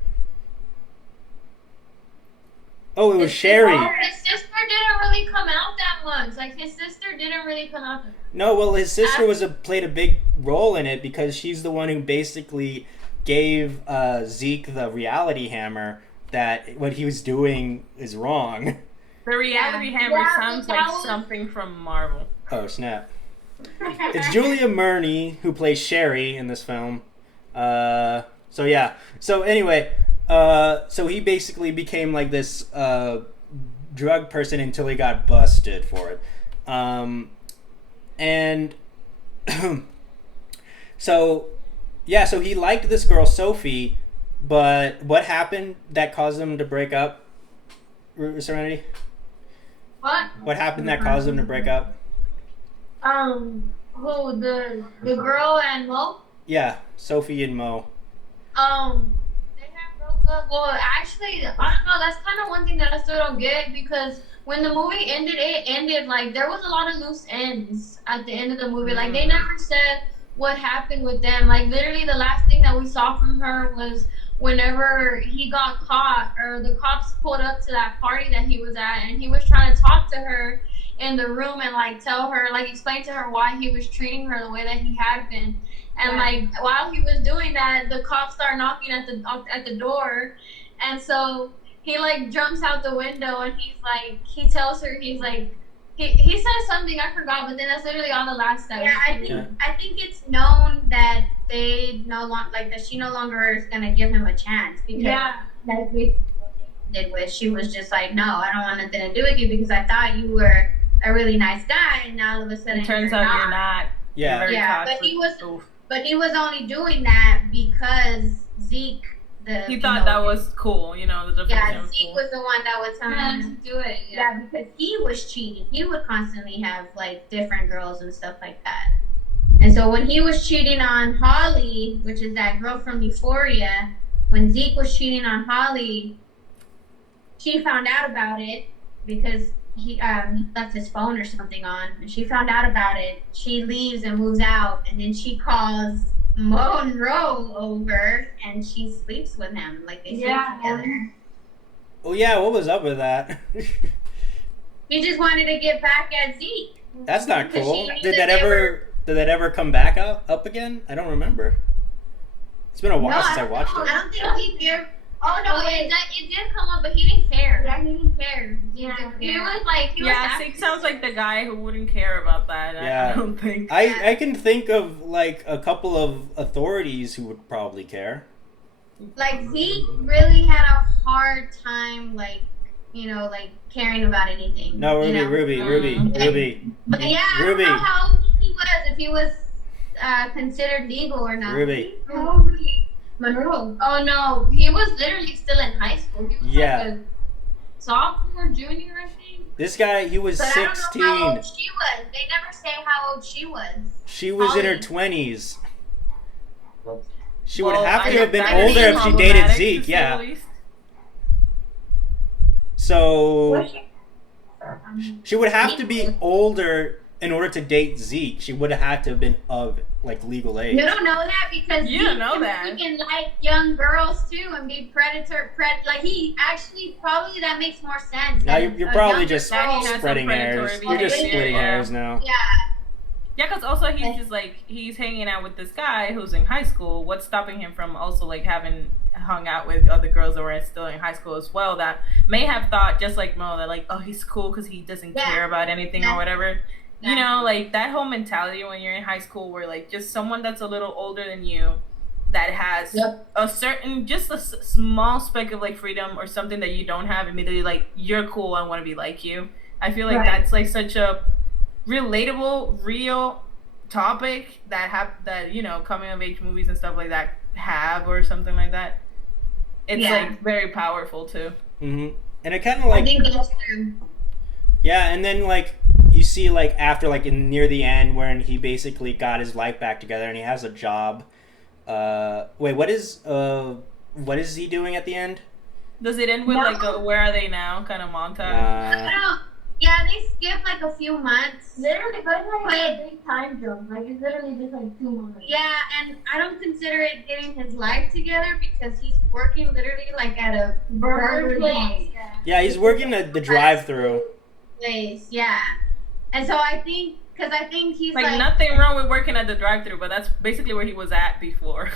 Oh, it was Sherry. His sister didn't really come out that much. Like his sister didn't really come out. No, well, his sister played a big role in it because she's the one who basically gave Zeke the reality hammer that what he was doing is wrong. The reality hammer sounds like something from Marvel. Oh, snap. It's Julia Murney who plays Sherry in this film. So yeah. So anyway, so he basically became like this drug person until he got busted for it. And so yeah, so he liked this girl Sophie, but what happened that caused them to break up? Serenity? What? What happened that caused them to break up? Who the girl and Mo? Yeah, Sophie and Mo. They have broke up. Well, actually, I don't know. That's kind of one thing that I still don't get because when the movie ended, it ended like there was a lot of loose ends at the end of the movie. Like they never said what happened with them. Like literally, the last thing that we saw from her was whenever he got caught or the cops pulled up to that party that he was at, and he was trying to talk to her in the room and like tell her, like explain to her why he was treating her the way that he had been. And like while he was doing that, the cops start knocking at the door, and so he like jumps out the window and he's like, he tells her, he's like, he says something I forgot, but then that's literally all the last time. Yeah, I think it's known that they no longer like that she no longer is gonna give him a chance because like we did with she was just like, no, I don't want nothing to do with you because I thought you were a really nice guy, and now all of a sudden it turns out you're not. Yeah, yeah, but he was only doing that because Zeke. He thought that was cool, you know. The yeah, Zeke was the one that was telling him to do it. Yeah, because he was cheating. He would constantly have like different girls and stuff like that. And so when he was cheating on Holly, which is that girl from Euphoria, when Zeke was cheating on Holly, she found out about it because he left his phone or something on, and she found out about it. She leaves and moves out, and then she calls Monroe over and she sleeps with him. Like they sleep together. Oh yeah, what was up with that? He just wanted to get back at Zeke. That's not cool. Did that ever come back up again? I don't remember. It's been a while since I watched it. I don't think Zeke ever. Oh no, it did come up, but he didn't care. Yeah, he didn't care. He was like, Zeke sounds like the guy who wouldn't care about that. Yeah. I don't think. I can think of like a couple of authorities who would probably care. Like Zeke really had a hard time, like caring about anything. No, Ruby. But yeah, Ruby. I don't know how old he was, if he was considered legal or not. Ruby. Monroe. Oh no, he was literally still in high school. He was like a sophomore, junior, I think. This guy, he was 16. I don't know how old she was. They never say how old she was. She was in her 20s. She would Well, have to have been that would older be if she dated problematic, Zeke, to say yeah. the least. So she would have to be older in order to date Zeke. She would have had to have been of like legal age. You don't know that because You Zeke don't know can that. freaking like young girls too and be like he actually probably that makes more sense. Now than you're a probably younger just girl. He has some spreading predatory hairs. You're just behavior, splitting yeah. hairs now. Yeah. Yeah, because also he's just like, he's hanging out with this guy who's in high school. What's stopping him from also like having hung out with other girls that were still in high school as well that may have thought, just like Mo, that like, oh, he's cool because he doesn't care about anything or whatever. You know, like that whole mentality when you're in high school where like just someone that's a little older than you that has a certain, just a small speck of like freedom or something that you don't have, immediately like, you're cool, I want to be like you. I feel like that's like such a relatable, real topic that you know, coming of age movies and stuff like that have, or something like that. It's like very powerful too. Mm-hmm. And it kind of like, I think that's true. yeah, and then like you see like after like near the end when he basically got his life back together and he has a job. Wait, what is he doing at the end? Does it end with like a where are they now kind of montage? Yeah, they skipped like a few months. Literally, but it's like a big time jump. Like it's literally just like 2 months. Yeah, and I don't consider it getting his life together because he's working literally like at a burger place. Yeah, he's working at the drive-through place. Yeah, and so I think he's like nothing wrong with working at the drive-through, but that's basically where he was at before.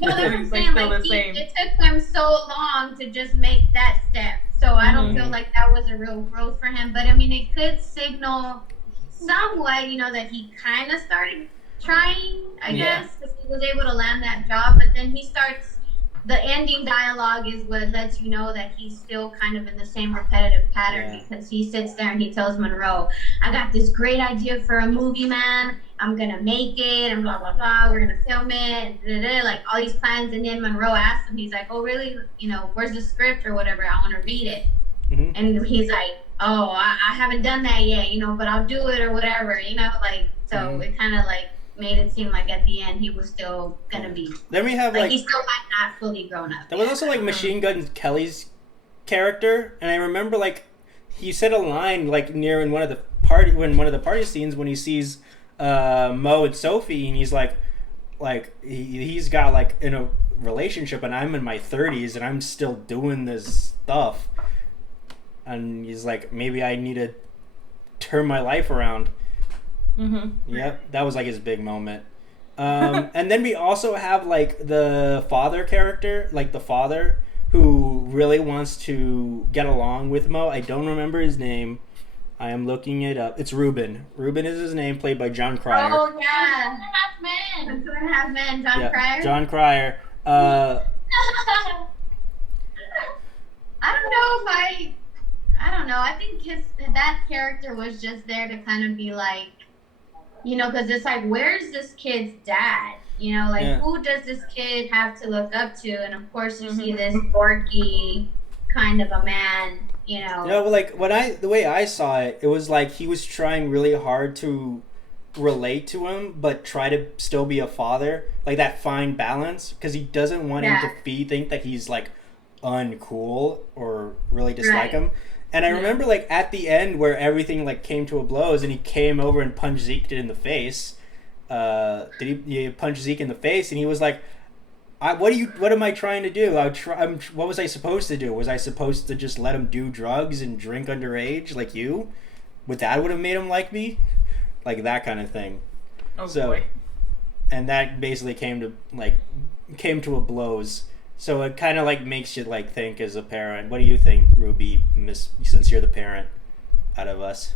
No, that's what I'm He's, saying. still Like the same. it took him so long to just make that step. So I don't feel like that was a real growth for him. But I mean, it could signal somewhat, you know, that he kind of started trying, I guess, because he was able to land that job. But then he starts, the ending dialogue is what lets you know that he's still kind of in the same repetitive pattern because he sits there and he tells Monroe, I got this great idea for a movie, man. I'm going to make it and blah, blah, blah. We're going to film it. And like all these plans. And then Monroe asks him, he's like, oh, really? You know, where's the script or whatever? I want to read it. Mm-hmm. And he's like, oh, I haven't done that yet, you know, but I'll do it or whatever, you know, like, so Mhm. it kind of like made it seem like at the end he was still gonna be, Then we have like he still had not fully grown up. There was also like Machine Gun Kelly's character, and I remember like he said a line like near in one of the party scenes when he sees Mo and Sophie, and he's like he's got like in a relationship, and I'm in my 30s, and I'm still doing this stuff, and he's like, maybe I need to turn my life around. Mm-hmm. Yep, that was like his big moment. And then we also have like the father character, like the father who really wants to get along with Mo. I don't remember his name. I am looking it up. It's Ruben. Ruben is his name, played by John Cryer. Oh yeah, 2.5 Men. John Cryer. John Cryer. I don't know if I don't know. I think that character was just there to kind of be like, you know, because it's like, where's this kid's dad? You know, like, who does this kid have to look up to? And of course, you see this dorky kind of a man, you know. You know, like the way I saw it, it was like he was trying really hard to relate to him, but try to still be a father, like that fine balance, because he doesn't want him to think that he's like uncool or really dislike him. And I remember like at the end where everything like came to a blows, and he came over and punched Zeke in the face. He punched Zeke in the face, and he was like, what am I trying to do? What was I supposed to do? Was I supposed to just let him do drugs and drink underage like you? Would have made him like me? Like that kind of thing. Oh boy. And that basically came to a blows. So it kind of like makes you like think as a parent. What do you think, Ruby, since you're the parent out of us?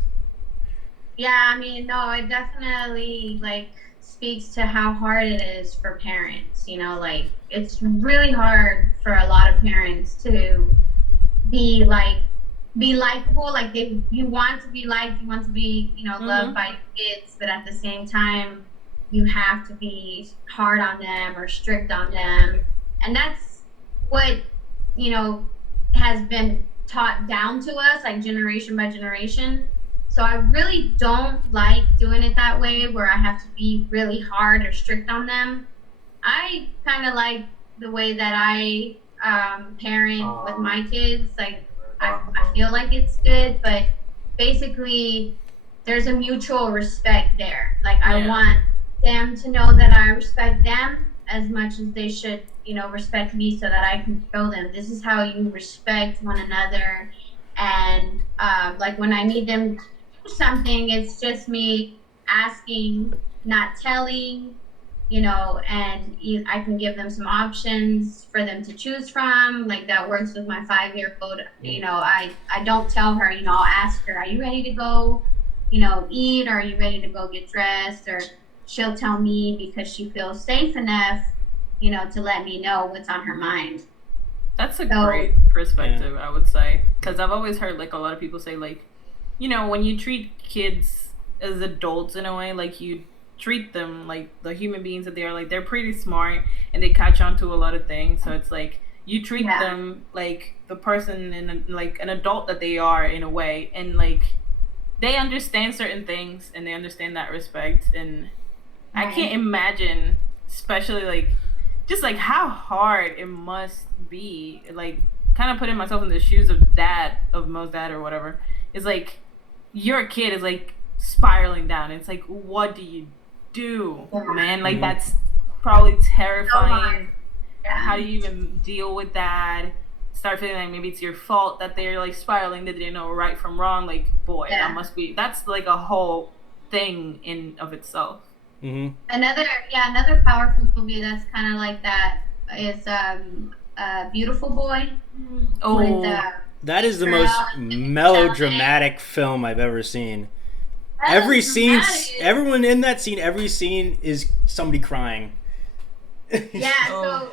Yeah, I mean, no, it definitely like speaks to how hard it is for parents. You know, like it's really hard for a lot of parents to be likable. Like you want to be liked, you want to be, you know, loved by kids, but at the same time, you have to be hard on them or strict on them, and that's what, you know, has been taught down to us, like generation by generation. So I really don't like doing it that way where I have to be really hard or strict on them. I kind of like the way that I parent with my kids. Like I feel like it's good, but basically there's a mutual respect there. Like I want them to know that I respect them as much as they should, you know, respect me, so that I can show them this is how you respect one another. And like when I need them to do something, it's just me asking, not telling, you know, and I can give them some options for them to choose from. Like that works with my 5-year-old. You know, I don't tell her, you know, I'll ask her, are you ready to go, you know, eat, or are you ready to go get dressed? Or she'll tell me because she feels safe enough, you know, to let me know what's on her mind. That's a great perspective, I would say. Because I've always heard, like, a lot of people say, like, you know, when you treat kids as adults in a way, like, you treat them like the human beings that they are. Like, they're pretty smart, and they catch on to a lot of things. So it's like, you treat them like the person and, like, an adult that they are in a way. And, like, they understand certain things, and they understand that respect. And I can't imagine, especially, like, just, like, how hard it must be, like, kind of putting myself in the shoes of Mo's dad or whatever. It's like, your kid is, like, spiraling down. It's like, what do you do, man? Like, that's probably terrifying. How do you even deal with that? Start feeling like maybe it's your fault that they're, like, spiraling, that they know right from wrong. Like, boy, that's, like, a whole thing in of itself. Another powerful movie that's kind of like that is Beautiful Boy. That is the most melodramatic film I've ever seen. Every scene, everyone in that scene, every scene is somebody crying. So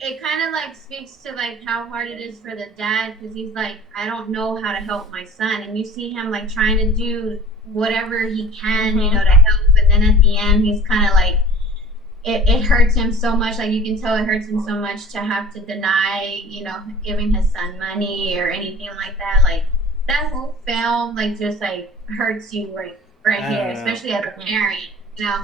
it kind of like speaks to like how hard it is for the dad, because he's like, I don't know how to help my son, and you see him like trying to do whatever he can, you know, to help, and then at the end he's kind of like, it hurts him so much. Like you can tell it hurts him so much to have to deny, giving his son money or anything like that. Like that whole film, like just like hurts you right here, especially as a parent.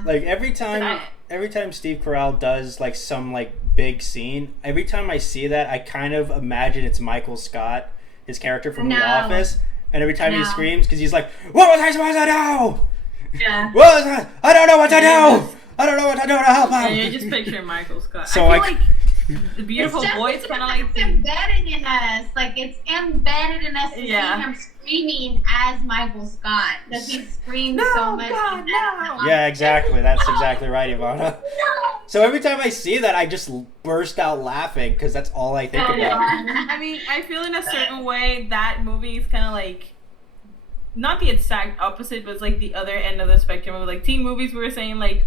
Like every time Steve Carell does like some like big scene, every time I see that, I kind of imagine it's Michael Scott, his character from The Office, and every time he screams because he's like, "What was I supposed to do? Yeah. What was I? I don't know what to do. I don't know what to do to help him." Yeah, just picture Michael Scott. So I feel like the beautiful boy is kind of like it's embedded in us. Like it's embedded in us to see him screaming as Michael Scott because he screams so much. God, no. Yeah, exactly. That's exactly right, Ivana. So every time I see that, I just burst out laughing because that's all I think about. I mean, I feel in a certain way that movie is kind of like not the exact opposite, but it's like the other end of the spectrum of like teen movies. We were saying like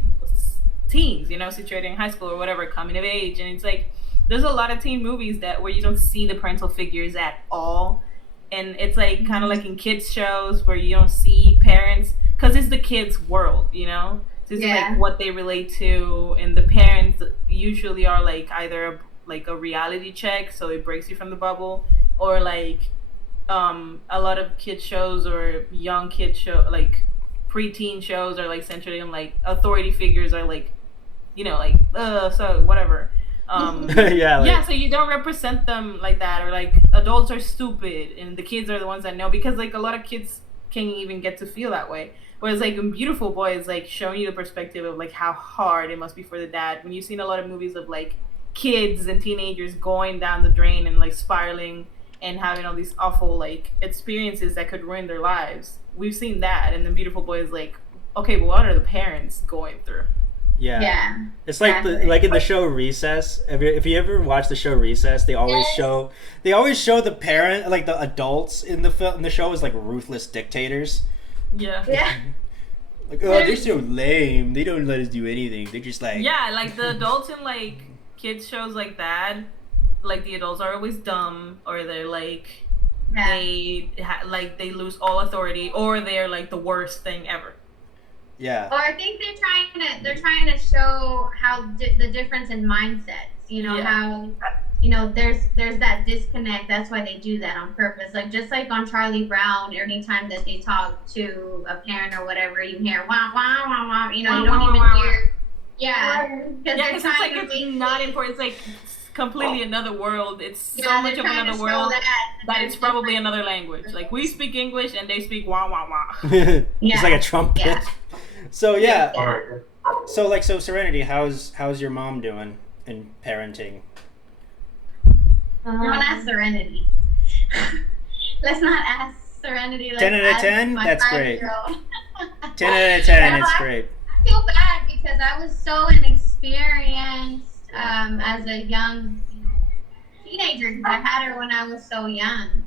teens, situated in high school or whatever, coming of age, and it's like there's a lot of teen movies where you don't see the parental figures at all, and it's like kind of like in kids shows where you don't see parents because it's the kids' world, So it's like what they relate to, and the parents usually are like either like a reality check, so it breaks you from the bubble, or like a lot of kids shows or young kids show like preteen shows are like centered on like authority figures are like so whatever so you don't represent them like that, or like adults are stupid and the kids are the ones that know, because like a lot of kids can't even get to feel that way, whereas like in Beautiful Boy is like showing you the perspective of like how hard it must be for the dad when you've seen a lot of movies of like kids and teenagers going down the drain and like spiraling and having all these awful like experiences that could ruin their lives. We've seen that, and then Beautiful Boy is like, okay, but what are the parents going through? Yeah. It's like like in the show Recess. If you ever watch the show Recess, they always show the parent, like the adults in the show as like ruthless dictators. Yeah. Like, oh, they're so lame. They don't let us do anything. They're just like like the adults in like kids shows like that. Like the adults are always dumb, or they're like they lose all authority, or they're like the worst thing ever. Yeah. Or I think they're trying to show how the difference in mindsets. How there's that disconnect. That's why they do that on purpose. Like just like on Charlie Brown, anytime that they talk to a parent or whatever, you hear wah wah wah wah. You don't even hear. Yeah. Because it's like it's not important. It's like completely another world. It's so much of another world that it's probably another language. Like we speak English and they speak wah wah wah. It's like a trumpet. Yeah. So so Serenity, how's your mom doing in parenting? Don't ask Serenity. Let's not ask Serenity. 10 out of 10? That's great. 10 out of 10, it's great. I feel bad because I was so inexperienced as a young teenager, because I had her when I was so young.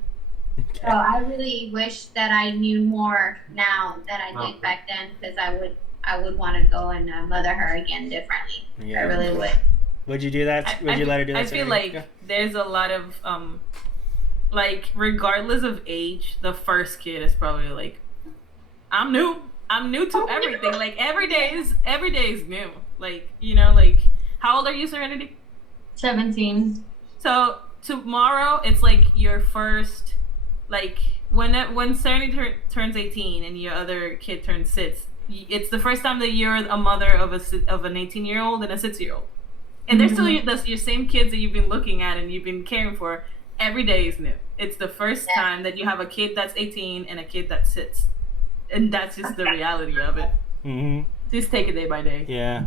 Okay. So I really wish that I knew more now than I did back then, because I would want to go and mother her again differently. Yeah. I really would. Would you do that? Would you let her do that? I feel like there's a lot of like regardless of age, the first kid is probably like, I'm new to everything. Like every day is new. Like like how old are you, Serenity? 17. So tomorrow it's like your first, like when Serenity turns 18 and your other kid turns 6, it's the first time that you're a mother of an 18-year-old and a 6-year-old, and they're still your same kids that you've been looking at and you've been caring for. Every day is new. It's the first time that you have a kid that's 18 and a kid that's 6, and that's just the reality of it. Mm-hmm. Just take it day by day. Yeah.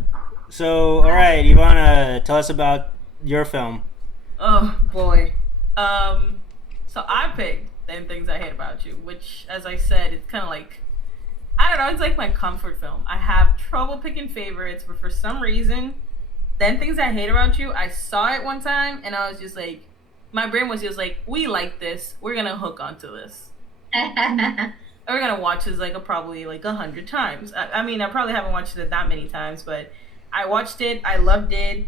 So, all right, Ivana, tell us about your film. Oh boy. So I picked 10 Things I Hate About You, which, as I said, it's kind of like, I don't know, it's like my comfort film. I have trouble picking favorites, but for some reason, 10 Things I Hate About You, I saw it one time and I was just like, my brain was just like, we like this, we're gonna hook onto this. We're gonna watch this like probably like 100 times. I mean, I probably haven't watched it that many times, but I watched it, I loved it,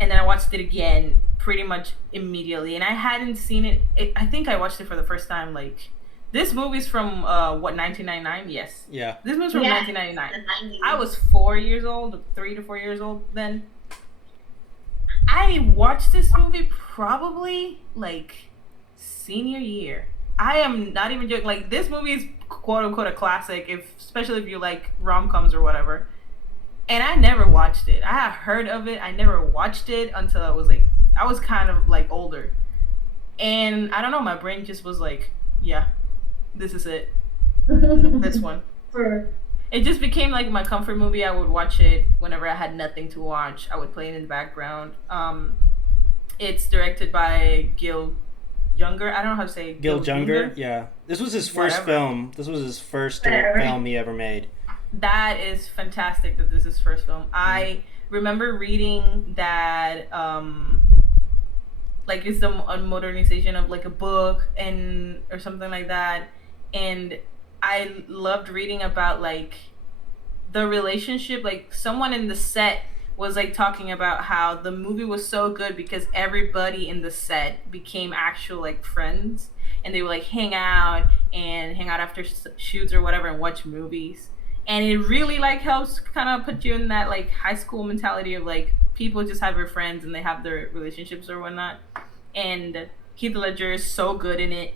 and then I watched it again pretty much immediately. And I hadn't seen it. I think I watched it for the first time like This movie's from 1999? Yes. Yeah. This movie's from Yeah, 1999. the 90s. I was 4 years old, 3 to 4 years old then. I watched this movie probably like senior year. I am not even joking. Like, this movie is quote unquote a classic, especially if you like rom-coms or whatever. And I never watched it. I had heard of it. I never watched it until I was kind of like older. And I don't know, my brain just was like, yeah, this is it. This one. It just became like my comfort movie. I would watch it whenever I had nothing to watch. I would play it in the background. It's directed by Gil Younger. I don't know how to say it. Gil Junger? Yeah. This was his first film. This was his first film he ever made. That is fantastic that this is his first film. I remember reading that like it's a modernization of like a book or something like that. And I loved reading about like the relationship. Like, someone in the set was like talking about how the movie was so good because everybody in the set became actual like friends, and they would like hang out after shoots or whatever and watch movies. And it really like helps kind of put you in that like high school mentality of like people just have their friends and they have their relationships or whatnot. And Heath Ledger is so good in it.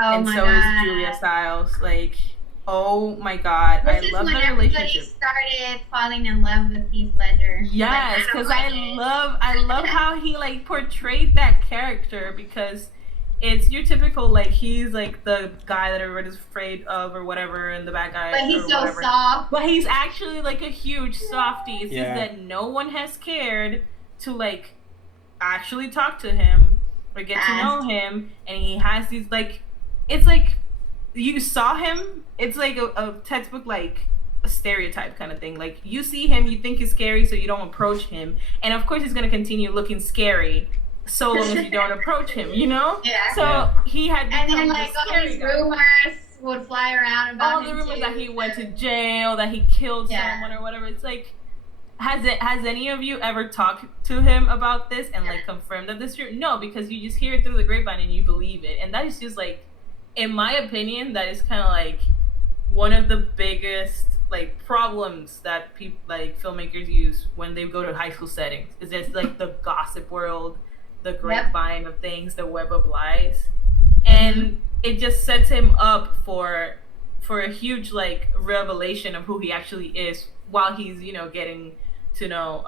Oh And my so god. is Julia Stiles. Like, oh my god, This I is love when the everybody relationship. started falling in love with Heath Ledger. Yes, Like, because like I love how he like portrayed that character, because it's your typical like he's like the guy that everybody's afraid of or whatever, and the bad guy. But he's or so whatever. soft. But he's actually like a huge softie. It's Yeah. just that no one has cared to like actually talk to him or get to know him, and he has these like, it's like you saw him. It's like a textbook like a stereotype kind of thing. Like, you see him, you think he's scary, so you don't approach him, and of course he's gonna continue looking scary so long as you don't approach him, you know? Yeah. So he had become And then like the all scary these guy. rumors would fly around about All him the rumors too. that he went to jail, that he killed Yeah. someone or whatever. It's like, has any of you ever talked to him about this and like confirmed that this is true? No, because you just hear it through the grapevine and you believe it. And that is just like, in my opinion, that is kind of like one of the biggest like problems that people like filmmakers use when they go to high school settings. Is just like the gossip world, the grapevine of things, the web of lies, and it just sets him up for a huge like revelation of who he actually is while he's, you know, getting to know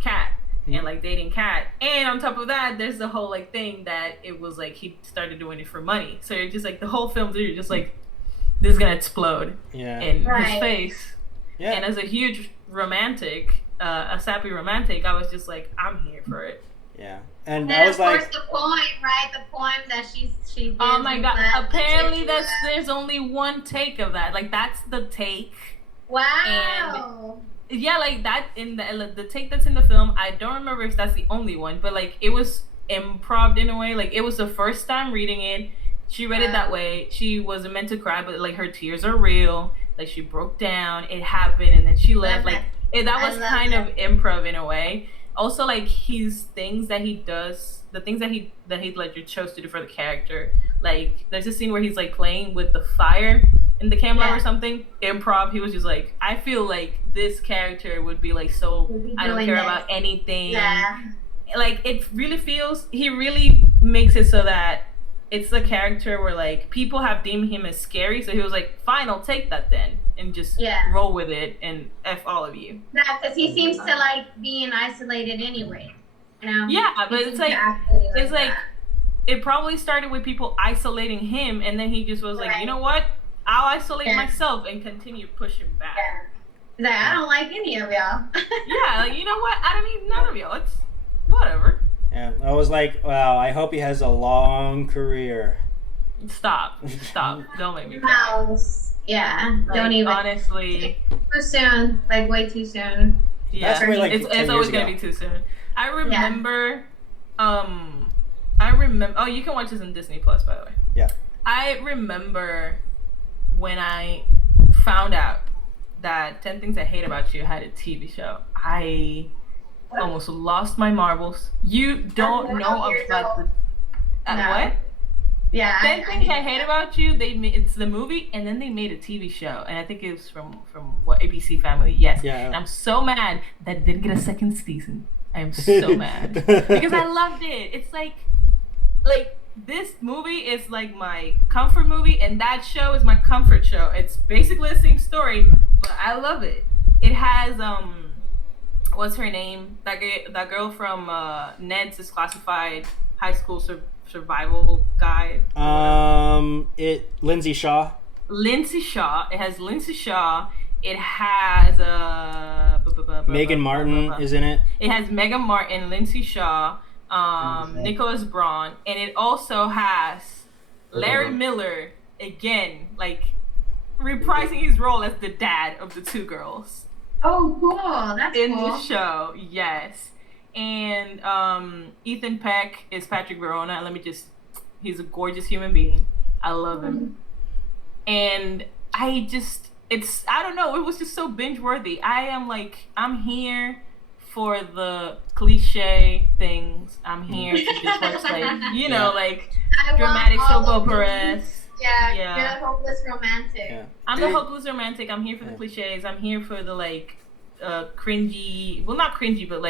Kat and like dating Kat. And on top of that, there's the whole like thing that it was like he started doing it for money. So you're just like the whole film through, you're just like, this is gonna explode in his face. Yeah. And as a huge romantic, a sappy romantic, I was just like, I'm here for it. Yeah. And then I was of course like, the poem, right? The poem that she did. Oh my god! that Apparently, there's only one take of that. Like, that's the take. Wow. Yeah, like that in the take that's in the film. I don't remember if that's the only one, but like it was improv in a way. Like, it was the first time reading it. She read it that way. She wasn't meant to cry, but like her tears are real. Like, she broke down. It happened, and then she left. Like, that was kind of improv in a way. Also, like, his things that he does, the things that Heath Ledger chose to do for the character. Like, there's a scene where he's like playing with the fire in the camera or something. Improv. He was just like, I feel like this character would be like, so I don't care about anything. Yeah. Like, it really feels, he really makes it so that it's the character where like people have deemed him as scary, so he was like, fine, I'll take that then, and just roll with it and F all of you. Yeah, because he seems to like being isolated anyway. You know? Yeah, but it's like it probably started with people isolating him, and then he just was like, you know what? I'll isolate myself and continue pushing back. Yeah. He's like, I don't like any of y'all. Yeah, like, you know what? I don't need none of y'all. It's whatever. Yeah, I was like, wow, I hope he has a long career. Stop. Don't make me cry. Yeah, Like, don't even. Honestly. Too soon. Like, way too soon. Yeah, That's way, like, it's 10 always years gonna ago. be too soon. I remember, oh, you can watch this on Disney Plus, by the way. Yeah. I remember when I found out that 10 Things I Hate About You had a TV show. I almost lost my marbles. You don't know about the... No. What? Yeah. 10 Things I Hate About You. It's the movie, and then they made a TV show, and I think it was from what, ABC Family. Yes. Yeah. And I'm so mad that it didn't get a second season. I am so mad because I loved it. It's like this movie is like my comfort movie, and that show is my comfort show. It's basically the same story, but I love it. It has what's her name? That girl from Ned's Classified High School Survival Guide. Lindsay Shaw. Lindsay Shaw. It has Lindsay Shaw. It has Megan Martin is in it. It has Megan Martin, Lindsay Shaw, Nicholas Braun, and it also has Larry Miller again, like reprising his role as the dad of the two girls. Oh, cool! That's in cool. the show, yes. And Ethan Peck is Patrick Verona. He's a gorgeous human being. I love him. And I don't know, it was just so binge worthy. I'm here for the cliche things. I'm here to just watch dramatic soap operas. Yeah, you're the hopeless romantic. Yeah. I'm the hopeless romantic. I'm here for the cliches. I'm here for the cringy. Well, not cringy, but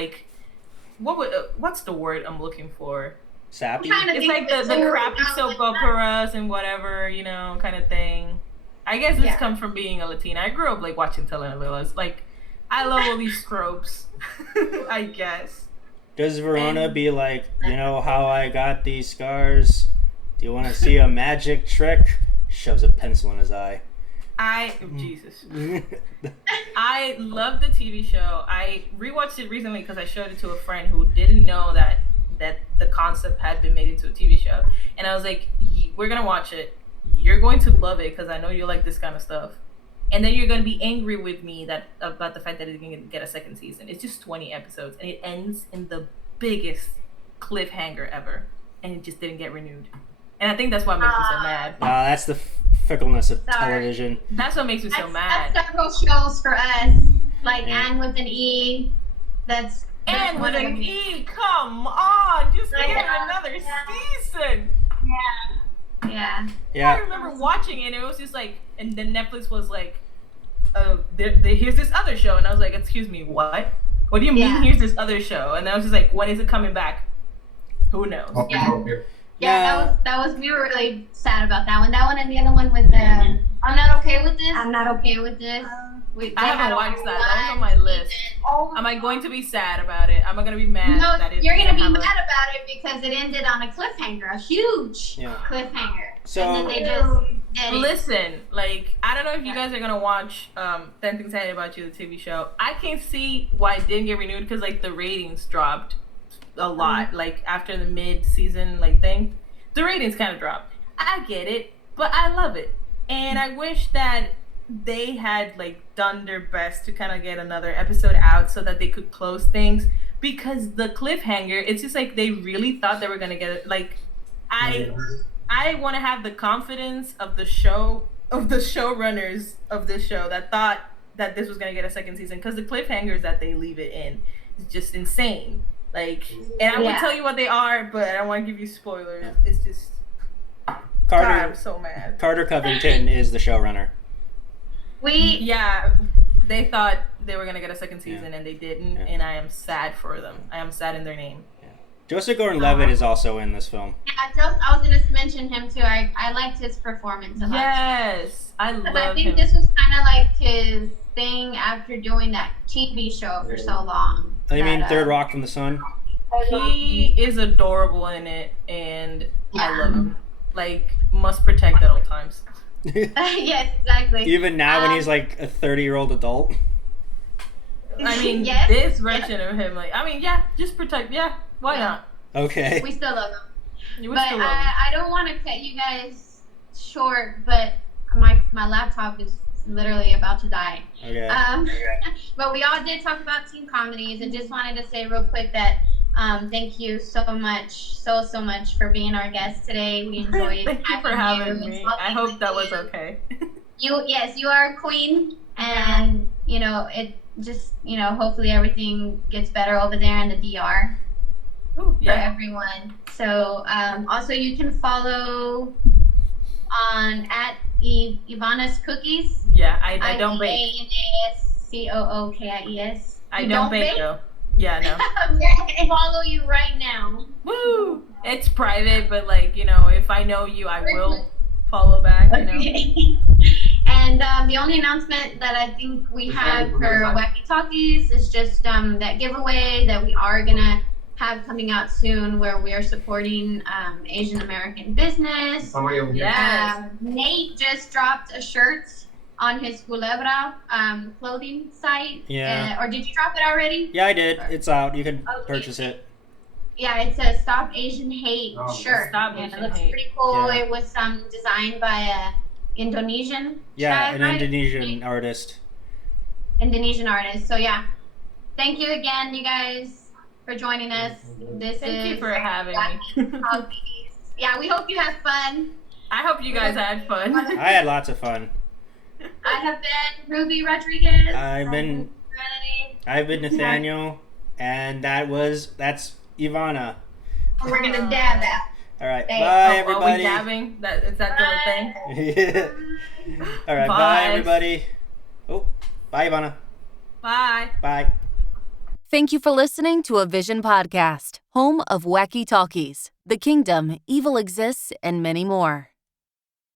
what's the word I'm looking for? Sappy. It's like the crappy soap operas and whatever, kind of thing. I guess this comes from being a Latina. I grew up watching telenovelas. I love all these tropes. I guess. Does Verona be like, how I got these scars? Do you want to see a magic trick? Shoves a pencil in his eye. Jesus. I love the TV show. I rewatched it recently because I showed it to a friend who didn't know that the concept had been made into a TV show. And I was like, we're going to watch it. You're going to love it because I know you like this kind of stuff. And then you're going to be angry with me about the fact that it didn't get a second season. It's just 20 episodes. And it ends in the biggest cliffhanger ever. And it just didn't get renewed. And I think that's what makes me so mad. That's the fickleness of television. That's what makes me so mad. That's several shows for us. Anne with an E. That's Anne with an E. Come on. Just give it another season. Yeah. I remember watching it, and it was just and then Netflix was here's this other show, and I was like, excuse me, what? What do you mean here's this other show? And I was just like, when is it coming back? Who knows? Yeah, that was we were really sad about that one. That one and the other one with the I'm not okay with this. I'm not okay with this. I haven't watched that. That was on my list. Am I going to be sad about it? Am I going to be mad that it you're going to be mad about it because it ended on a cliffhanger, a huge cliffhanger. So and then they just listen, I don't know if you guys are going to watch 10 Things I Hate About You, the TV show. I can see why it didn't get renewed because the ratings dropped a lot. After the mid-season thing, the ratings kind of dropped. I get it, but I love it. And I wish that they had done their best to kind of get another episode out so that they could close things, because the cliffhanger, it's just they really thought they were gonna get it. I want to have the confidence of the showrunners of this show that thought that this was gonna get a second season, because the cliffhangers that they leave it in is just insane. And I won't tell you what they are, but I don't want to give you spoilers. It's just Carter. God, I'm so mad. Carter Covington is the showrunner. They thought they were gonna get a second season and they didn't, and I am sad for them. I am sad in their name. Joseph Gordon-Levitt is also in this film. Yeah, I was gonna mention him too. I liked his performance a lot. Yes, I love him. I think this was kind of his thing after doing that TV show for so long. Third Rock from the Sun? He is adorable in it, and I love him. Must protect at all times. Yes, exactly. Even now when he's a 30-year-old adult? This version of him, just protect, why not? Okay. We still love him. I don't want to cut you guys short, but my laptop is literally about to die. Okay. But we all did talk about teen comedies, and just wanted to say real quick that thank you so much for being our guest today. We enjoyed Thank you for having me. I hope that was okay. You are a queen, and it just hopefully everything gets better over there in the DR for everyone. So also you can follow on at Ivana's Cookies. Yeah, I don't bake. IVANASCOOKIES. I don't bake though. Yeah, no. I'm gonna follow you right now. Woo! It's private, but like, you know, if I know you, I will follow back, you know. Okay. And the only announcement that I think we have for Wacky Talkies is just that giveaway that we are gonna have coming out soon, where we are supporting Asian American business. Yes. Nate just dropped a shirt on his Culebra clothing site. Yeah. Or did you drop it already? Yeah, I did. It's out. You can purchase it. Yeah, it's a Stop Asian Hate shirt. Stop and Asian it looks Hate. pretty cool. Yeah. It was designed by a Indonesian Yeah, guy, an right? Indonesian artist. Indonesian artist. So yeah, thank you again, you guys, for joining us. Thank you for having me. Hobbies. Yeah, we hope you have fun. I hope you guys had fun. I had lots of fun. I have been Ruby Rodriguez. I've been Serenity. Nathaniel, and that's Ivana. And we're gonna dab out. All right, Hey. bye Are we everybody. dabbing? Is that the thing? Yeah. All right, bye Bye. everybody. Oh, bye Ivana. Bye. Bye. Thank you for listening to a Vision podcast, home of Wacky Talkies, The Kingdom, Evil Exists, and many more.